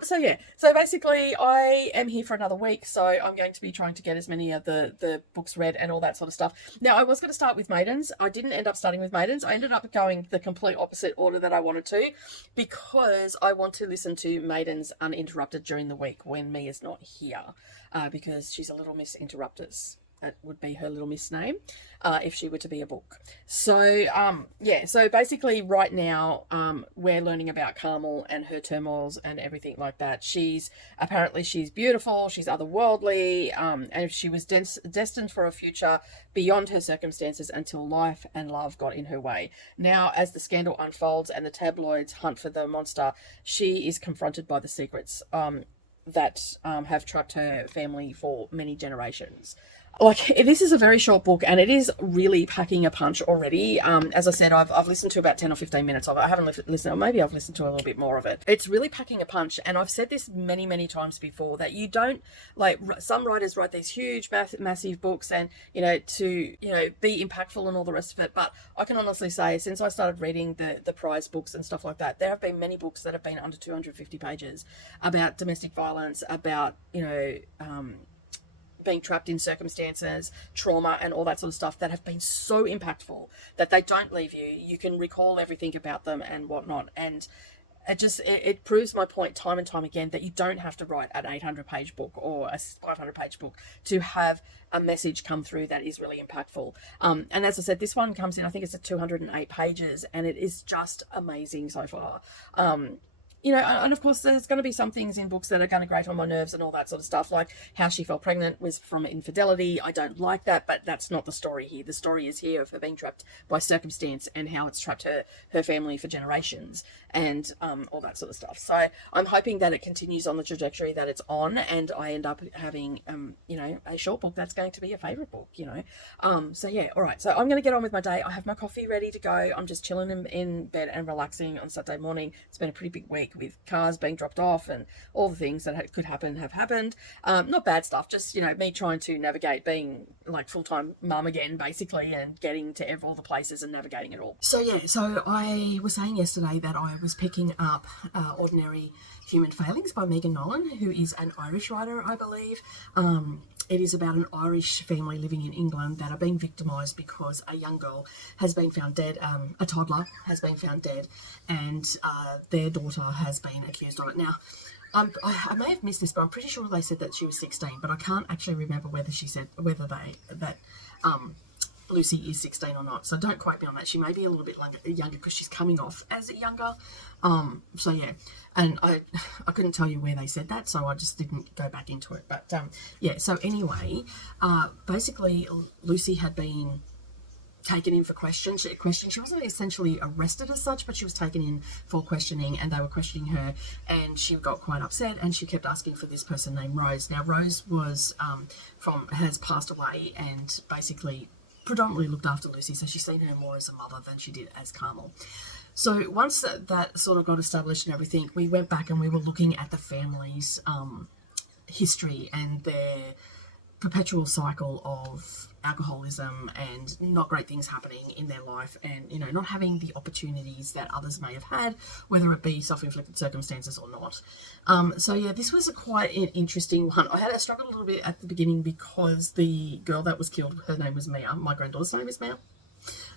So basically I am here for another week, so I'm going to be trying to get as many of the books read and all that sort of stuff. Now, I was going to start with Maidens. I didn't end up starting with Maidens. I ended up going the complete opposite order that I wanted to, because I want to listen to Maidens uninterrupted during the week when Mia's not here, because she's a Little Miss Interruptus. That would be her Little Miss name, if she were to be a book. So, so basically right now, we're learning about Carmel and her turmoils and everything like that. She's beautiful, she's otherworldly, and she was destined for a future beyond her circumstances until life and love got in her way. Now, as the scandal unfolds and the tabloids hunt for the monster, she is confronted by the secrets that have trapped her family for many generations. like, this is a very short book and it is really packing a punch already. As I said, I've listened to about 10 or 15 minutes of it. I haven't listened, or maybe I've listened to a little bit more of it. It's really packing a punch, and I've said this many, many times before, that you don't, like, some writers write these huge, massive books and, to, be impactful and all the rest of it. But I can honestly say, since I started reading the prize books and stuff like that, there have been many books that have been under 250 pages about domestic violence, about, being trapped in circumstances, trauma, and all that sort of stuff, that have been so impactful that they don't leave you. You can recall everything about them and whatnot. And it proves my point time and time again that you don't have to write an 800-page book or a 500-page book to have a message come through that is really impactful. And as I said, this one comes in, I think it's at 208 pages, and it is just amazing so far. And of course there's going to be some things in books that are going to grate on my nerves and all that sort of stuff, like how she fell pregnant was from infidelity. I don't like that, but that's not the story here. The story is here of her being trapped by circumstance and how it's trapped her family for generations, and all that sort of stuff. So I'm hoping that it continues on the trajectory that it's on, and I end up having a short book that's going to be a favorite book. So yeah, all right, so I'm going to get on with my day. I have my coffee ready to go. I'm just chilling in bed and relaxing on Saturday morning. It's been a pretty big week with cars being dropped off and all the things that could happen have happened. Not bad stuff, just me trying to navigate being like full-time mum again, basically, and getting to all the places and navigating it all. So yeah, so I was saying yesterday that I was picking up Ordinary Human Failings by Megan Nolan, who is an Irish writer, I believe. It is about an Irish family living in England that are being victimised because a young girl has been found dead, a toddler has been found dead, and their daughter has been accused of it. Now, I may have missed this, but I'm pretty sure they said that she was 16, but I can't actually remember whether Lucy is 16 or not, so don't quote me on that. She may be a little bit younger because she's coming off as younger. So yeah, and I couldn't tell you where they said that, so I just didn't go back into it. But yeah, so anyway, basically Lucy had been taken in for questioning. She wasn't essentially arrested as such, but she was taken in for questioning, and they were questioning her, and she got quite upset, and she kept asking for this person named Rose. Now Rose was has passed away, and basically predominantly looked after Lucy, so she's seen her more as a mother than she did as Carmel. So once that sort of got established and everything, we went back and we were looking at the family's history and their perpetual cycle of alcoholism and not great things happening in their life, and not having the opportunities that others may have had, whether it be self-inflicted circumstances or not. So yeah, this was quite an interesting one. I struggled a little bit at the beginning because the girl that was killed, her name was Mia. My granddaughter's name is Mia.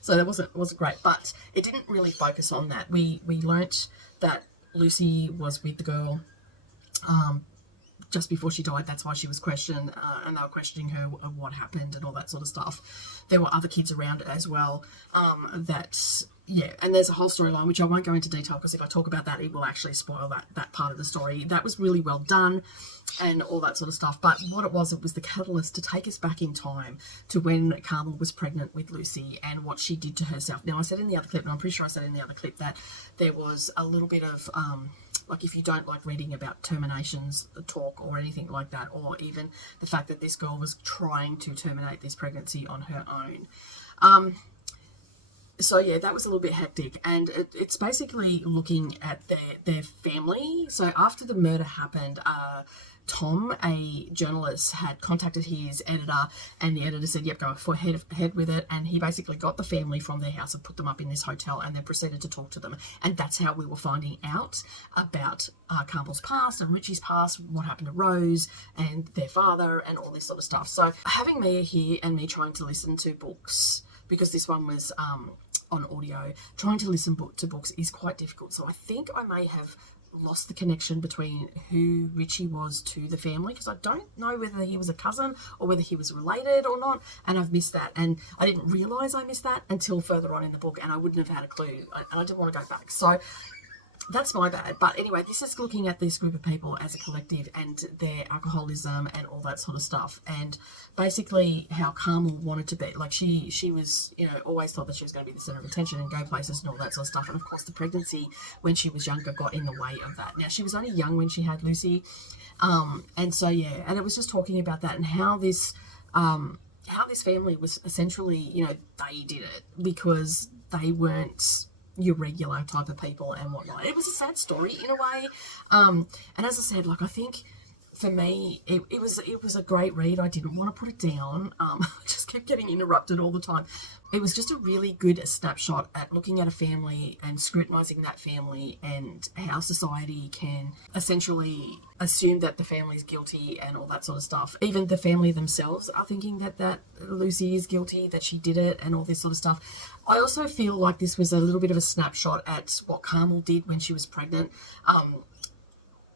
So that wasn't great, but it didn't really focus on that. We learnt that Lucy was with the girl just before she died. That's why she was questioned, and they were questioning her of what happened and all that sort of stuff. There were other kids around as well. Yeah, and there's a whole storyline which I won't go into detail, because if I talk about that, it will actually spoil that part of the story. That was really well done and all that sort of stuff. But what it was the catalyst to take us back in time to when Carmel was pregnant with Lucy and what she did to herself. Now, I said in the other clip, and I'm pretty sure I said in the other clip, that there was a little bit of like, if you don't like reading about terminations talk or anything like that, or even the fact that this girl was trying to terminate this pregnancy on her own. So yeah, that was a little bit hectic, and it's basically looking at their family. So after the murder happened, Tom, a journalist, had contacted his editor, and the editor said, yep, go ahead with it. And he basically got the family from their house and put them up in this hotel, and then proceeded to talk to them. And that's how we were finding out about Carmel's past and Richie's past, what happened to Rose and their father and all this sort of stuff. So having Mia here and me trying to listen to books, because this one was on audio, trying to listen to books is quite difficult. So I think I may have lost the connection between who Richie was to the family, because I don't know whether he was a cousin or whether he was related or not, and I've missed that, and I didn't realise I missed that until further on in the book, and I wouldn't have had a clue, and I didn't want to go back. So that's my bad. But anyway, this is looking at this group of people as a collective and their alcoholism and all that sort of stuff, and basically how Carmel wanted to be. Like, she was, always thought that she was going to be the centre of attention and go places and all that sort of stuff. And of course the pregnancy when she was younger got in the way of that. Now, she was only young when she had Lucy, and so yeah, and it was just talking about that and how this how this family was essentially, you know, they did it because they weren't your regular type of people and whatnot. It was a sad story in a way. And as I said, like, I think for me, it was a great read. I didn't want to put it down. I just kept getting interrupted all the time. It was just a really good snapshot at looking at a family and scrutinizing that family and how society can essentially assume that the family is guilty and all that sort of stuff. Even the family themselves are thinking that Lucy is guilty, that she did it and all this sort of stuff. I also feel like this was a little bit of a snapshot at what Carmel did when she was pregnant.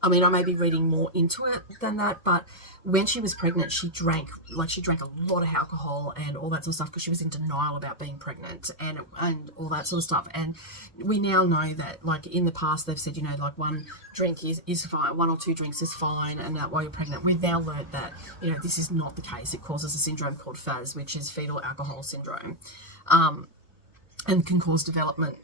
I mean, I may be reading more into it than that, but when she was pregnant, she drank a lot of alcohol and all that sort of stuff because she was in denial about being pregnant and all that sort of stuff. And we now know that, like, in the past, they've said, you know, like, one drink is fine, 1 or 2 drinks is fine, and that while you're pregnant. We've now learned that, you know, this is not the case. It causes a syndrome called FAS, which is fetal alcohol syndrome, and can cause development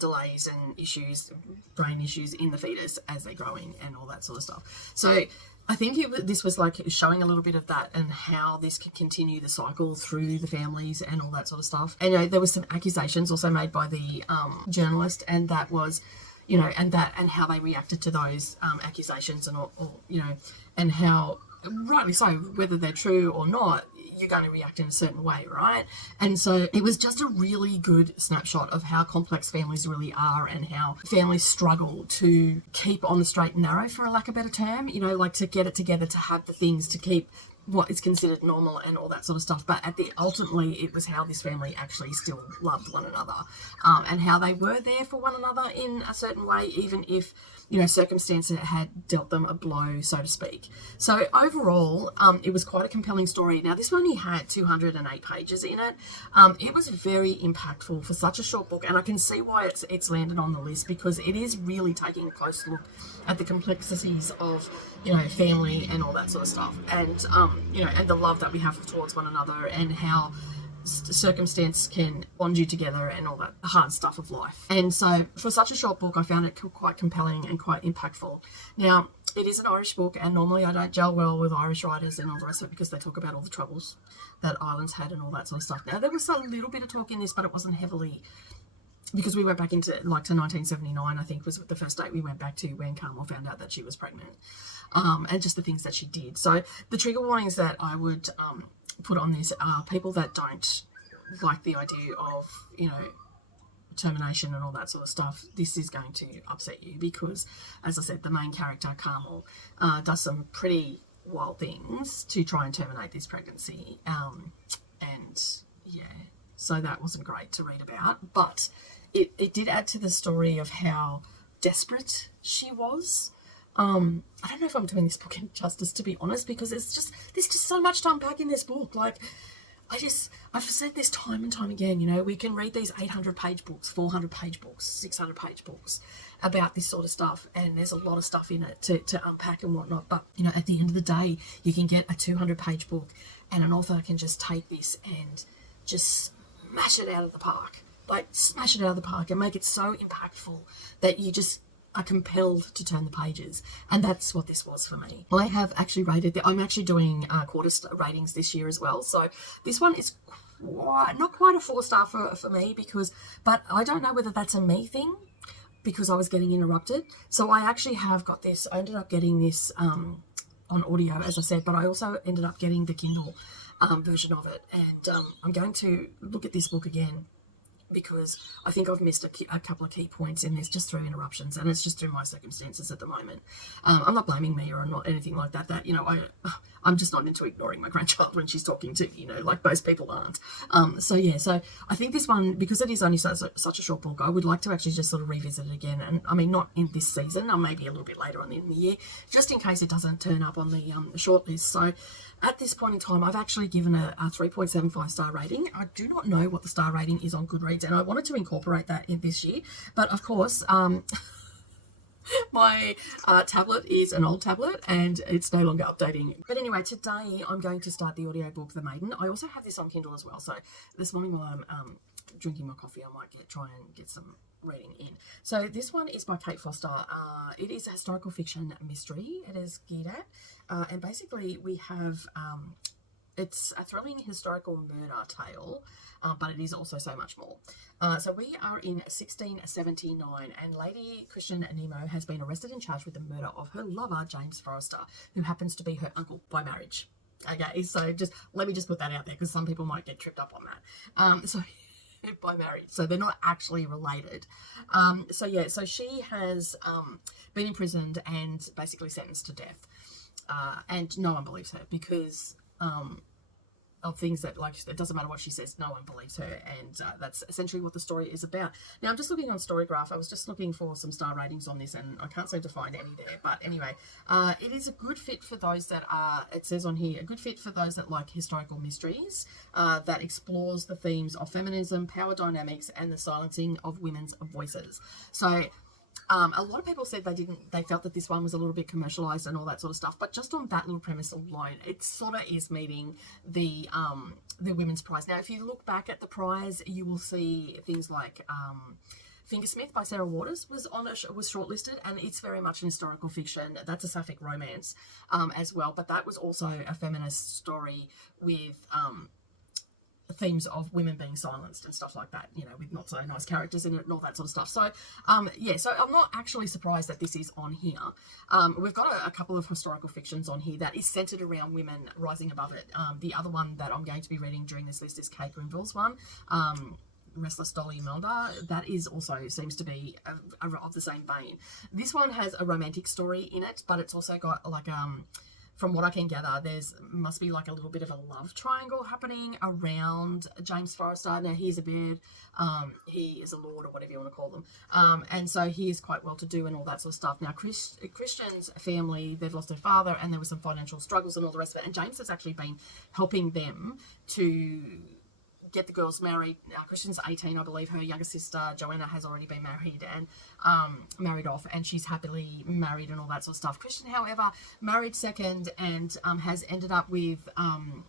delays and issues, brain issues in the fetus as they're growing and all that sort of stuff. So I think this was like showing a little bit of that and how this can continue the cycle through the families and all that sort of stuff. And there was some accusations also made by the journalist, and that was, you know, and how they reacted to those accusations and all, you know, and how, rightly so, whether they're true or not, you're going to react in a certain way, right? And so it was just a really good snapshot of how complex families really are and how families struggle to keep on the straight and narrow, for a lack of a better term, you know, like to get it together, to have the things to keep what is considered normal and all that sort of stuff. But ultimately it was how this family actually still loved one another, and how they were there for one another in a certain way, even if, you know, circumstances had dealt them a blow, so to speak. So overall, it was quite a compelling story. Now, this one only had 208 pages in it. It was very impactful for such a short book, and I can see why it's landed on the list, because it is really taking a close look at the complexities of, you know, family and all that sort of stuff, and you know, and the love that we have towards one another, and how circumstance can bond you together and all that hard stuff of life. And so for such a short book, I found it quite compelling and quite impactful. Now, it is an Irish book, and normally I don't gel well with Irish writers and all the rest of it because they talk about all the troubles that Ireland's had and all that sort of stuff. Now, there was a little bit of talk in this, but it wasn't heavily, because we went back into, like, to 1979, I think was the first date we went back to when Carmel found out that she was pregnant, and just the things that she did. So the trigger warnings that I would put on this are people that don't like the idea of, you know, termination and all that sort of stuff. This is going to upset you because, as I said, the main character, Carmel, does some pretty wild things to try and terminate this pregnancy, and yeah, so that wasn't great to read about, but it did add to the story of how desperate she was. I don't know if I'm doing this book any justice, to be honest, because there's just so much to unpack in this book. Like, I've said this time and time again, you know, we can read these 800-page books, 400-page books, 600-page books about this sort of stuff, and there's a lot of stuff in it to unpack and whatnot. But, you know, at the end of the day, you can get a 200-page book, and an author can just take this and just smash it out of the park. Like, smash it out of the park and make it so impactful that you just are compelled to turn the pages, and that's what this was for me. I have actually rated it. I'm actually doing quarter ratings this year as well, so this one is not quite a 4-star for me, but I don't know whether that's a me thing, because I was getting interrupted. So I actually have got this. I ended up getting this on audio, as I said, but I also ended up getting the Kindle version of it, and I'm going to look at this book again, because I think I've missed a couple of key points in this just through interruptions, and it's just through my circumstances at the moment. I'm not blaming me or not anything like that. That, you know, I'm just not into ignoring my grandchild when she's talking to, you know, like most people aren't. So yeah, so I think this one, because it is only such a short book, I would like to actually just sort of revisit it again. And I mean, not in this season, or maybe a little bit later on in the year, just in case it doesn't turn up on the short list. So at this point in time, I've actually given a 3.75 star rating. I do not know what the star rating is on Goodreads, and I wanted to incorporate that in this year. But of course, my tablet is an old tablet and it's no longer updating. But anyway, today I'm going to start the audiobook, The Maiden. I also have this on Kindle as well. So this morning while I'm drinking my coffee, I might try and get some reading in. So this one is by Kate Foster. It is a historical fiction mystery. It is geared at, and basically we have it's a thrilling historical murder tale, but it is also so much more. So we are in 1679, and Lady Christian Nemo has been arrested and charged with the murder of her lover, James Forrester, who happens to be her uncle by marriage. Okay, so just let me just put that out there because some people might get tripped up on that. So by marriage, so they're not actually related. So she has been imprisoned and basically sentenced to death, and no one believes her because of things that, like, it doesn't matter what she says, no one believes her, and that's essentially what the story is about. Now, I'm just looking on Storygraph. I was just looking for some star ratings on this, and I can't seem to find any there, but anyway, it is a good fit for those that are, it says on here, a good fit for those that like historical mysteries, that explores the themes of feminism, power dynamics, and the silencing of women's voices. So a lot of people said they felt that this one was a little bit commercialized and all that sort of stuff, but just on that little premise alone, it sort of is meeting the women's prize. Now, if you look back at the prize, you will see things like Fingersmith by Sarah Waters was shortlisted, and it's very much an historical fiction. That's a sapphic romance as well, but that was also a feminist story with themes of women being silenced and stuff like that, you know, with not so nice characters in it and all that sort of stuff. So so I'm not actually surprised that this is on here. We've got a couple of historical fictions on here that is centered around women rising above it. The other one that I'm going to be reading during this list is Kate Grenville's one, Restless Dolly Mulder. That is also seems to be of the same vein. This one has a romantic story in it, but it's also got like from what I can gather, must be like a little bit of a love triangle happening around James Forrester. Now, he's a beard, he is a lord or whatever you want to call them, and so he is quite well-to-do and all that sort of stuff. Now, Christian's family, they've lost their father, and there were some financial struggles and all the rest of it, and James has actually been helping them to get the girls married. Christian's 18, I believe. Her younger sister Joanna has already been married and married off, and she's happily married and all that sort of stuff. Christian, however, married second and has ended up with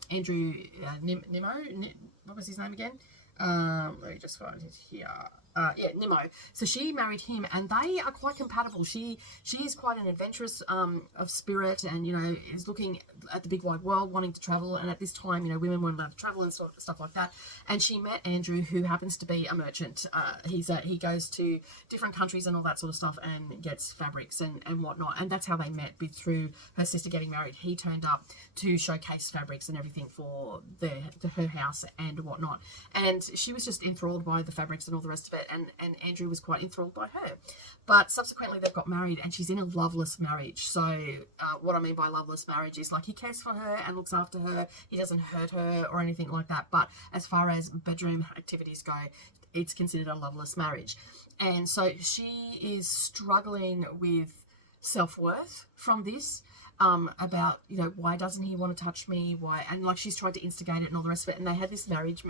Andrew Nemo. What was his name again? Let me just find it here. Nemo. So she married him, and they are quite compatible. She is quite an adventurous of spirit, and, you know, is looking at the big wide world, wanting to travel. And at this time, you know, women weren't allowed to travel and stuff like that. And she met Andrew, who happens to be a merchant. He goes to different countries and all that sort of stuff, and gets fabrics and whatnot. And that's how they met, through her sister getting married. He turned up to showcase fabrics and everything for her house and whatnot. And she was just enthralled by the fabrics and all the rest of it. And Andrew was quite enthralled by her. But subsequently they've got married, and she's in a loveless marriage. So what I mean by loveless marriage is, like, he cares for her and looks after her. He doesn't hurt her or anything like that. But as far as bedroom activities go, it's considered a loveless marriage. And so she is struggling with self-worth from this, about, you know, why doesn't he want to touch me? Why? And, like, she's tried to instigate it and all the rest of it. And they had this marriage,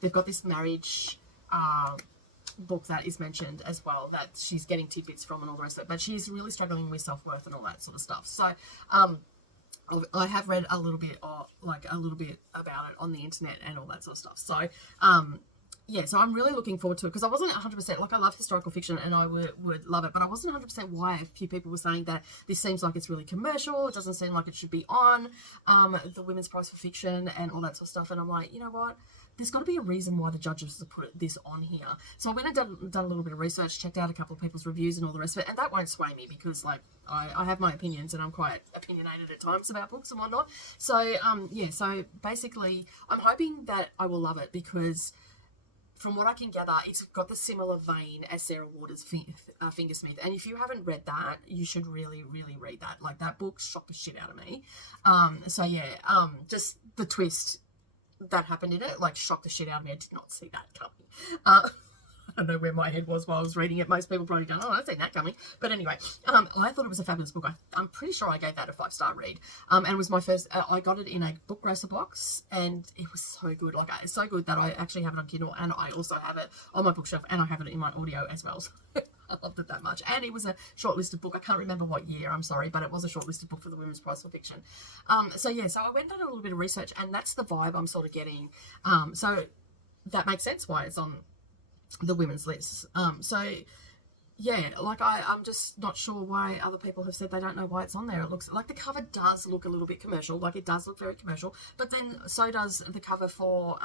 they've got this marriage book that is mentioned as well, that she's getting tidbits from and all the rest of it, but she's really struggling with self-worth and all that sort of stuff. So I have read a little bit about it on the internet and all that sort of stuff. So so I'm really looking forward to it, because I wasn't 100%, like, I love historical fiction and I would love it, but I wasn't 100% why a few people were saying that this seems like it's really commercial, it doesn't seem like it should be on the Women's Prize for Fiction and all that sort of stuff. And I'm like, you know what, there's got to be a reason why the judges have put this on here. So I went and done a little bit of research, checked out a couple of people's reviews and all the rest of it, and that won't sway me, because, like, I have my opinions and I'm quite opinionated at times about books and whatnot. So so basically I'm hoping that I will love it, because from what I can gather, it's got the similar vein as Sarah Waters' Fingersmith. And if you haven't read that, you should really, really read that. Like, that book shocked the shit out of me. Just the twist that happened in it, like, shocked the shit out of me. I did not see that coming. I don't know where my head was while I was reading it. Most people probably don't, I've seen that coming. But anyway, I thought it was a fabulous book. I'm pretty sure I gave that a 5-star read. And it was my first, I got it in a book racer box, and it was so good. Like, it's so good that I actually have it on Kindle, and I also have it on my bookshelf, and I have it in my audio as well. So I loved it that much. And it was a shortlisted book. I can't remember what year, I'm sorry, but it was a shortlisted book for the Women's Prize for Fiction. So I went and done a little bit of research, and that's the vibe I'm sort of getting. So that makes sense why it's on the women's list. yeah, like I'm just not sure why other people have said they don't know why it's on there. It looks like the cover does look a little bit commercial, like it does look very commercial, but then so does the cover for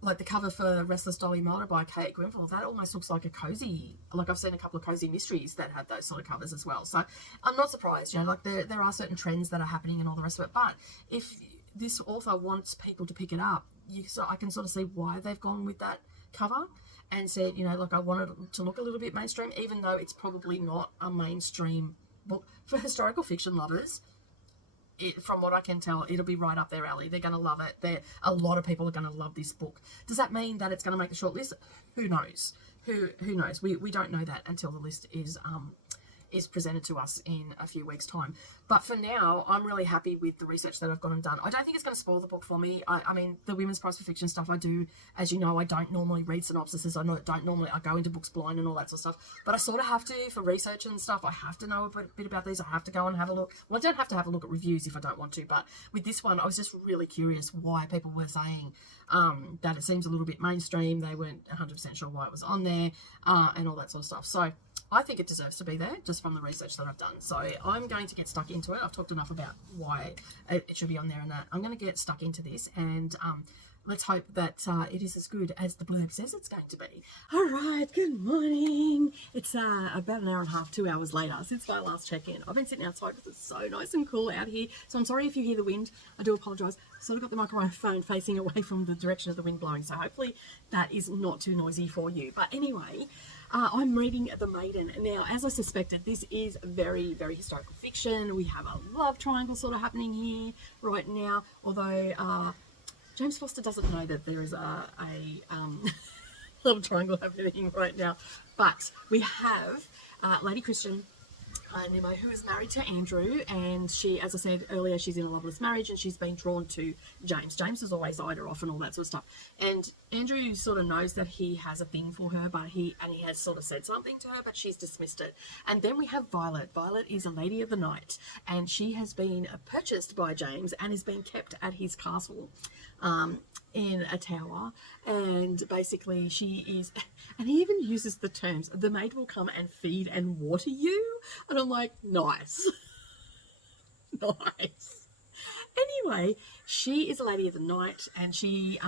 like the cover for Restless Dolly Melder by Kate Grenville. That almost looks like a cozy, like I've seen a couple of cozy mysteries that have those sort of covers as well. So I'm not surprised, you know, like there are certain trends that are happening and all the rest of it. But if this author wants people to pick it up, I can sort of see why they've gone with that cover and said, you know, like I want it to look a little bit mainstream, even though it's probably not a mainstream book for historical fiction lovers. From what I can tell, it'll be right up their alley. They're going to love it. A lot of people are going to love this book. Does that mean that it's going to make the shortlist? Who knows? Who knows? We don't know that until the list is presented to us in a few weeks' time. But for now, I'm really happy with the research that I've gone and done. I don't think it's going to spoil the book for me. I mean, the Women's Prize for Fiction stuff I do, as you know, I don't normally read synopsises. I go into books blind and all that sort of stuff. But I sort of have to for research and stuff. I have to know a bit about these. I have to go and have a look. Well, I don't have to have a look at reviews if I don't want to. But with this one, I was just really curious why people were saying that it seems a little bit mainstream. They weren't 100% sure why it was on there and all that sort of stuff. So I think it deserves to be there just from the research that I've done. So I'm going to get stuck into it. I've talked enough about why it should be on there and that. I'm going to get stuck into this and let's hope that it is as good as the blurb says it's going to be. All right, good morning. It's about an hour and a half, 2 hours later since my last check-in. I've been sitting outside because it's so nice and cool out here. So I'm sorry if you hear the wind. I do apologise. I've sort of got the microphone facing away from the direction of the wind blowing. So hopefully that is not too noisy for you. But anyway, I'm reading The Maiden. Now, as I suspected, this is very, very historical fiction. We have a love triangle sort of happening here right now, although James Foster doesn't know that there is a love triangle happening right now. But we have Lady Christian Nimmo, who is married to Andrew, and she, as I said earlier, she's in a loveless marriage and she's been drawn to James. James has always eyed her off and all that sort of stuff. And Andrew sort of knows that he has a thing for her, but he has sort of said something to her, but she's dismissed it. And then we have Violet. Violet is a lady of the night, and she has been purchased by James and is being kept at his castle in a tower. And basically she is, and he even uses the terms, the maid will come and feed and water you. And I'm like, nice. Nice. Anyway, she is a lady of the night, and she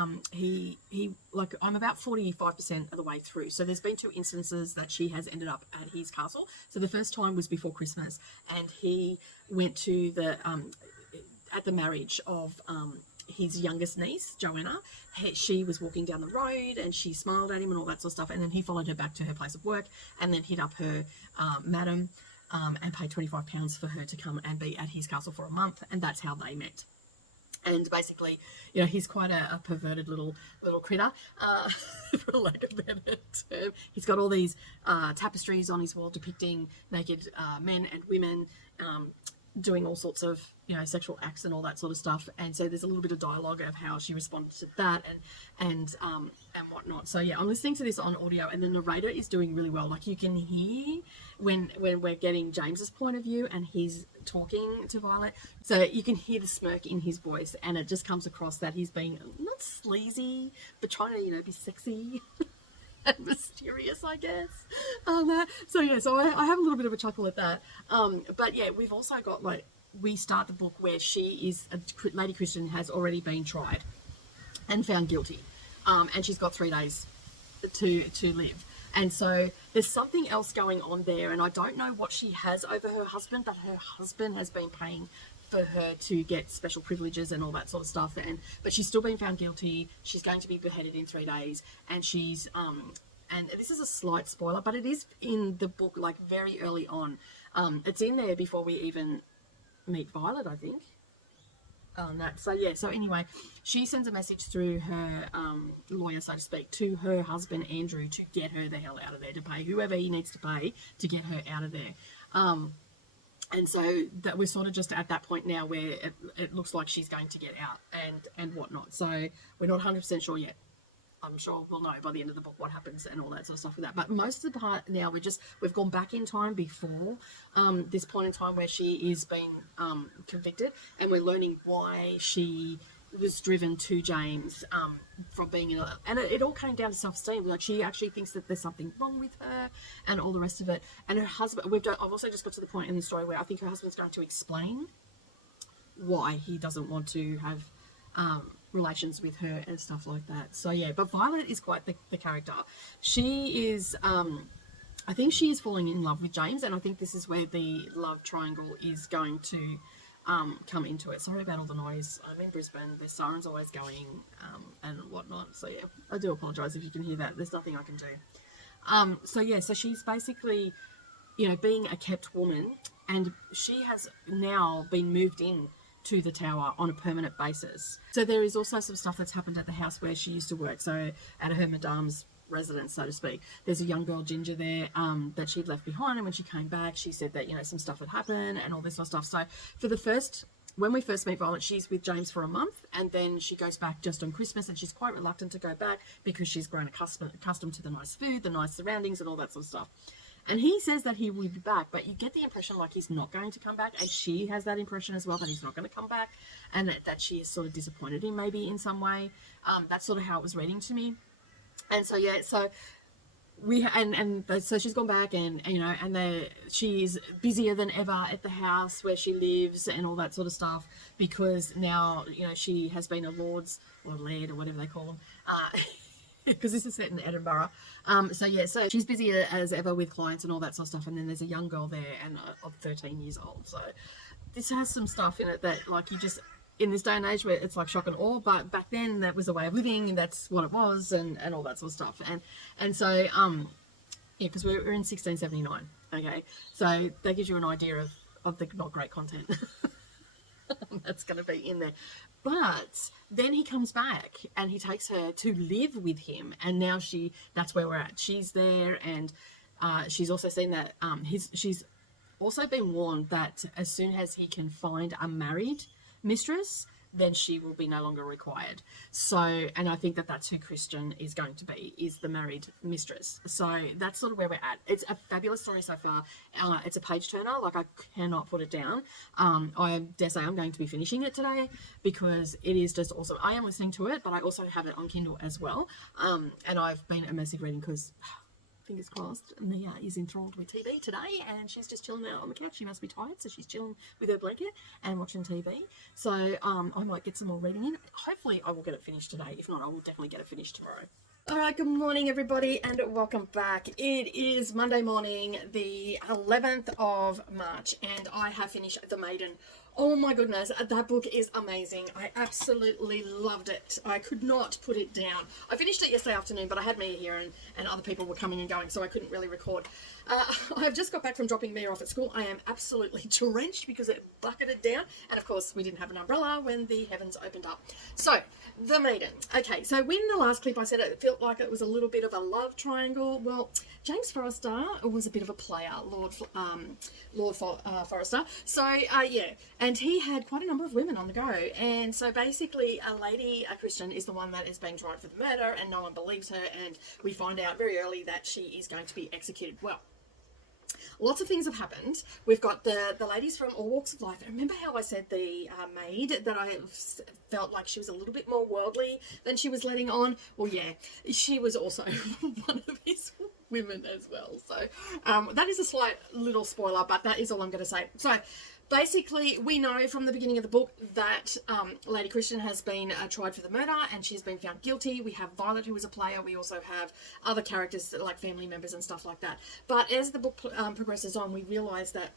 like, I'm about 45% of the way through. So there's been 2 instances that she has ended up at his castle. So the first time was before Christmas, and he went to the at the marriage of his youngest niece, Joanna. She was walking down the road and she smiled at him and all that sort of stuff, and then he followed her back to her place of work and then hit up her madam and paid £25 for her to come and be at his castle for a month, and that's how they met. And basically, you know, he's quite a perverted little critter, for lack of a better term. He's got all these tapestries on his wall depicting naked men and women doing all sorts of, you know, sexual acts and all that sort of stuff. And so there's a little bit of dialogue of how she responded to that and whatnot. So yeah, I'm listening to this on audio, and the narrator is doing really well. Like, you can hear when we're getting James's point of view and he's talking to Violet, so you can hear the smirk in his voice, and it just comes across that he's being not sleazy, but trying to, you know, be sexy and mysterious, I guess. So yeah, so I have a little bit of a chuckle at that. But yeah, we've also got, like, we start the book where she is, Lady Christian has already been tried and found guilty, and she's got 3 days to live. And so there's something else going on there, and I don't know what she has over her husband, but her husband has been paying for her to get special privileges and all that sort of stuff. But she's still been found guilty. She's going to be beheaded in 3 days, and she's and this is a slight spoiler, but it is in the book, like, very early on. It's in there before we even meet Violet, I think. So yeah, so anyway, she sends a message through her lawyer, so to speak, to her husband Andrew to get her the hell out of there, to pay whoever he needs to pay to get her out of there. And so that we're sort of just at that point now where it looks like she's going to get out and whatnot. So we're not 100% sure yet. I'm sure we'll know by the end of the book what happens and all that sort of stuff with that. But most of the part now, we've gone back in time before this point in time where she is being convicted, and we're learning why she was driven to James from being in a, and it all came down to self-esteem. Like, she actually thinks that there's something wrong with her and all the rest of it. And her husband, I've also just got to the point in the story where I think her husband's going to explain why he doesn't want to have relations with her and stuff like that. So yeah, but Violet is quite the character. She is I think she is falling in love with James, and I think this is where the love triangle is going to come into it. Sorry about all the noise. I'm in Brisbane. There's sirens always going and whatnot. So yeah, I do apologise if you can hear that. There's nothing I can do. So yeah, so she's basically, you know, being a kept woman, and she has now been moved in to the tower on a permanent basis. So there is also some stuff that's happened at the house where she used to work. So at her madame's residence, so to speak, there's a young girl, Ginger, there that she'd left behind, and when she came back she said that, you know, some stuff had happened and all this sort of stuff. So for the first, when we first meet Violet, she's with James for a month, and then she goes back just on Christmas, and she's quite reluctant to go back because she's grown accustomed to the nice food, the nice surroundings and all that sort of stuff. And he says that he will be back, but you get the impression like he's not going to come back, and she has that impression as well, that he's not going to come back, and that she is sort of disappointed him maybe in some way. That's sort of how it was reading to me. And so yeah, so so she's gone back, and you know, and she's busier than ever at the house where she lives and all that sort of stuff, because now, you know, she has been a lord's or laird or whatever they call them, because this is set in Edinburgh. So yeah, so she's busy as ever with clients and all that sort of stuff, and then there's a young girl there and of 13 years old. So this has some stuff in it that, like, you just, in this day and age where it's like shock and awe, but back then that was a way of living, and that's what it was, and all that sort of stuff. And so yeah, because we're in 1679. Okay, so that gives you an idea of the not great content that's going to be in there. But then he comes back and he takes her to live with him, and now that's where we're at. She's there, and she's also seen that she's also been warned that as soon as he can find a married mistress, then she will be no longer required. So, and I think that that's who Christian is going to be, is the married mistress. So that's sort of where we're at. It's a fabulous story so far. It's a page turner. Like, I cannot put it down. I dare say I'm going to be finishing it today because it is just awesome. I am listening to it, but I also have it on Kindle as well. And I've been immersive reading because, fingers crossed, Mia is enthralled with TV today, and she's just chilling out on the couch. She must be tired, so she's chilling with her blanket and watching TV. So I might get some more reading in. Hopefully I will get it finished today. If not, I will definitely get it finished tomorrow. All right, good morning everybody, and welcome back. It is Monday morning, the 11th of March, and I have finished The Maiden. Oh my goodness, that book is amazing. I absolutely loved it. I could not put it down. I finished it yesterday afternoon, but I had Mia here and other people were coming and going, so I couldn't really record. I've just got back from dropping Mia off at school. I am absolutely drenched because it bucketed down, and of course we didn't have an umbrella when the heavens opened up. So, The Maiden. Okay, so when the last clip I said it felt like it was a little bit of a love triangle, well, James Forrester was a bit of a player, Lord Forrester. So, yeah, and he had quite a number of women on the go. And so basically a Christian, is the one that is being tried for the murder, and no one believes her, and we find out very early that she is going to be executed. Well, lots of things have happened. We've got the ladies from all walks of life. Remember how I said the maid, that I felt like she was a little bit more worldly than she was letting on? Well, yeah, she was also one of his women as well. So that is a slight little spoiler, but that is all I'm going to say. So basically, we know from the beginning of the book that Lady Christian has been tried for the murder, and she's been found guilty. We have Violet, who is a player. We also have other characters like family members and stuff like that. But as the book progresses on, we realise that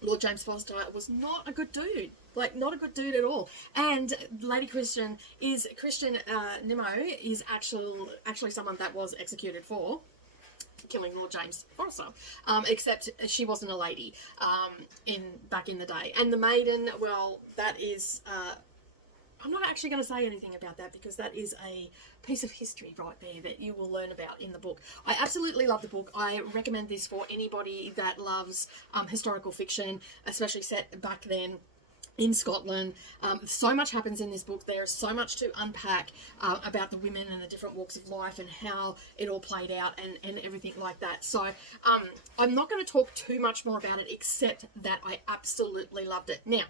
Lord James Foster was not a good dude. Like, not a good dude at all. And Lady Christian Nimmo is actually someone that was executed for killing Lord James Forrester, except she wasn't a lady back in the day. And the Maiden, well, that is I'm not actually going to say anything about that because that is a piece of history right there that you will learn about in the book. I absolutely love the book. I recommend this for anybody that loves historical fiction, especially set back then. in Scotland. So much happens in this book. There is so much to unpack about the women and the different walks of life and how it all played out and everything like that. So I'm not going to talk too much more about it, except that I absolutely loved it. Now,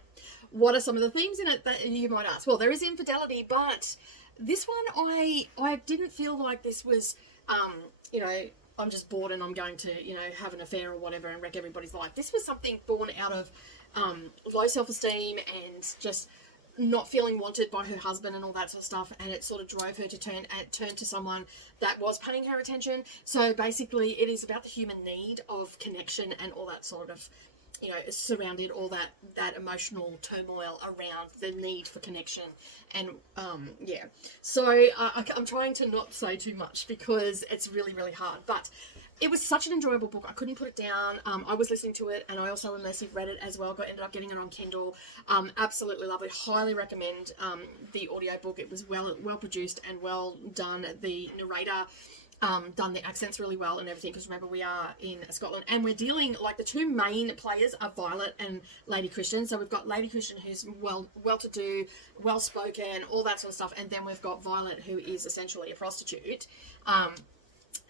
what are some of the themes in it that you might ask? Well, there is infidelity, but this one I didn't feel like this was, you know, I'm just bored and I'm going to, you know, have an affair or whatever and wreck everybody's life. This was something born out of low self-esteem and just not feeling wanted by her husband and all that sort of stuff, and it sort of drove her to turn to someone that was paying her attention. So basically it is about the human need of connection and all that sort of, you know, surrounded all that emotional turmoil around the need for connection. And yeah, so I'm trying to not say too much because it's really, really hard, but it was such an enjoyable book. I couldn't put it down. I was listening to it, and I also immersive read it as well. Ended up getting it on Kindle. Absolutely lovely. Highly recommend the audiobook. It was well produced and well done. The narrator done the accents really well and everything, because remember, we are in Scotland and we're dealing, like, the two main players are Violet and Lady Christian. So we've got Lady Christian, who's well-to-do, well-spoken, all that sort of stuff, and then we've got Violet, who is essentially a prostitute.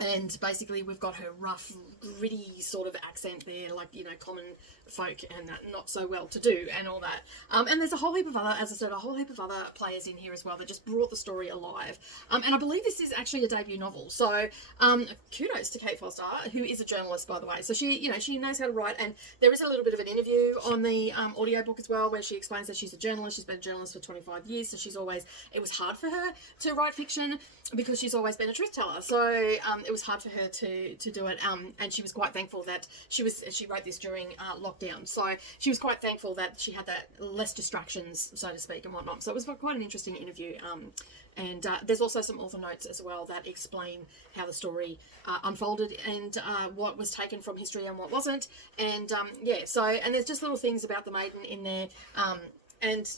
And basically we've got her rough, gritty sort of accent there, like, you know, common folk and that, not so well to do and all that. And there's a whole heap of other, as I said, a whole heap of other players in here as well that just brought the story alive. And I believe this is actually a debut novel. So kudos to Kate Foster, who is a journalist, by the way. So she, you know, she knows how to write, and there is a little bit of an interview on the audiobook as well, where she explains that she's a journalist. She's been a journalist for 25 years. So she's always, it was hard for her to write fiction because she's always been a truth teller. So it was hard for her to do it. And she was quite thankful that she wrote this during lockdown. So she was quite thankful that she had that less distractions, so to speak, and whatnot. So it was quite an interesting interview. And there's also some author notes as well that explain how the story unfolded and what was taken from history and what wasn't. And yeah, so, and there's just little things about the maiden in there. And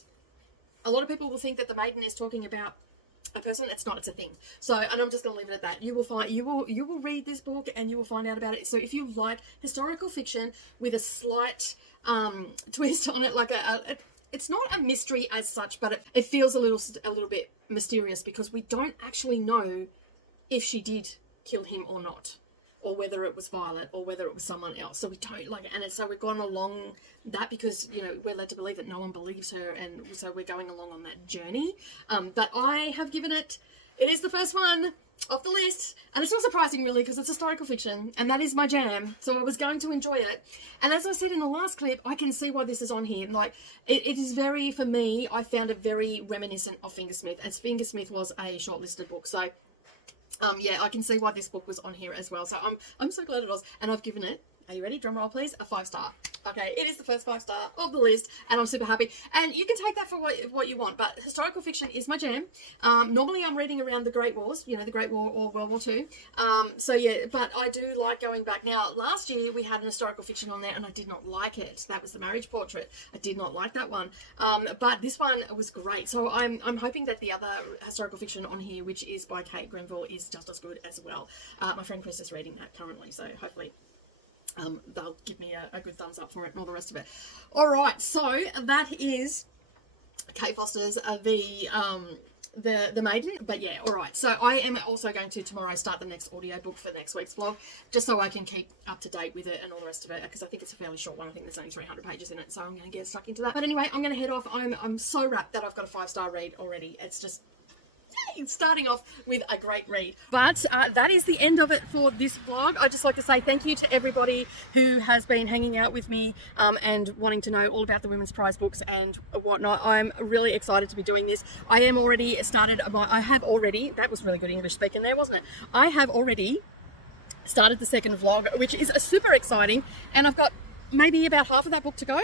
a lot of people will think that the maiden is talking about a person. It's not, it's a thing. So, and I'm just going to leave it at that. You will read this book and you will find out about it. So if you like historical fiction with a slight twist on it, like it's not a mystery as such, but it feels a little bit mysterious, because we don't actually know if she did kill him or not, or whether it was Violet or whether it was someone else. So we don't like it. And so we've gone along that because, you know, we're led to believe that no one believes her, and so we're going along on that journey. But I have given it is the first one off the list, and it's not surprising really, because it's historical fiction and that is my jam, so I was going to enjoy it. And as I said in the last clip, I can see why this is on here. Like, it is very, for me, I found it very reminiscent of Fingersmith, as Fingersmith was a shortlisted book. So yeah, I can see why this book was on here as well. So I'm so glad it was, and I've given it, are you ready? Drum roll, please. A 5-star. Okay, it is the first 5-star of the list, and I'm super happy. And you can take that for what you want, but historical fiction is my jam. Normally I'm reading around the Great Wars, you know, the Great War or World War II. So yeah, but I do like going back. Now, last year we had an historical fiction on there, and I did not like it. That was The Marriage Portrait. I did not like that one. But this one was great. So I'm hoping that the other historical fiction on here, which is by Kate Grenville, is just as good as well. My friend Chris is reading that currently, so hopefully they'll give me a good thumbs up for it and all the rest of it. All right, so that is Kate Foster's the Maiden. But yeah, all right. So I am also going to tomorrow start the next audiobook for next week's vlog, just so I can keep up to date with it and all the rest of it, because I think it's a fairly short one. I think there's only 300 pages in it, so I'm going to get stuck into that. But anyway, I'm going to head off. I'm so wrapped that I've got a 5-star read already. It's just starting off with a great read. But that is the end of it for this vlog. I'd just like to say thank you to everybody who has been hanging out with me and wanting to know all about the Women's Prize books and whatnot. I'm really excited to be doing this. I have already, that was really good English speaking there, wasn't it? I have already started the second vlog, which is super exciting, and I've got maybe about half of that book to go.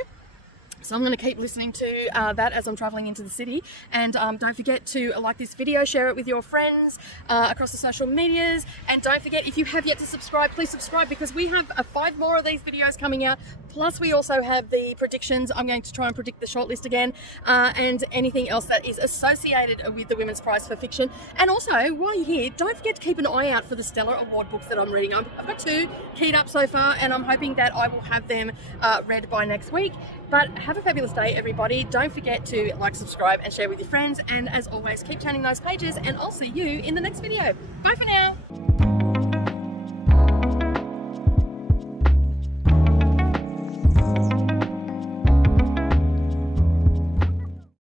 So I'm going to keep listening to that as I'm traveling into the city. And don't forget to like this video, share it with your friends across the social medias. And don't forget, if you have yet to subscribe, please subscribe, because we have 5 more of these videos coming out Plus, we also have the predictions. I'm going to try and predict the shortlist again, and anything else that is associated with the Women's Prize for Fiction. And also, while you're here, don't forget to keep an eye out for the Stellar Award books that I'm reading. I've got 2 keyed up so far, and I'm hoping that I will have them read by next week. But have a fabulous day, everybody. Don't forget to like, subscribe, and share with your friends. And as always, keep turning those pages, and I'll see you in the next video. Bye for now.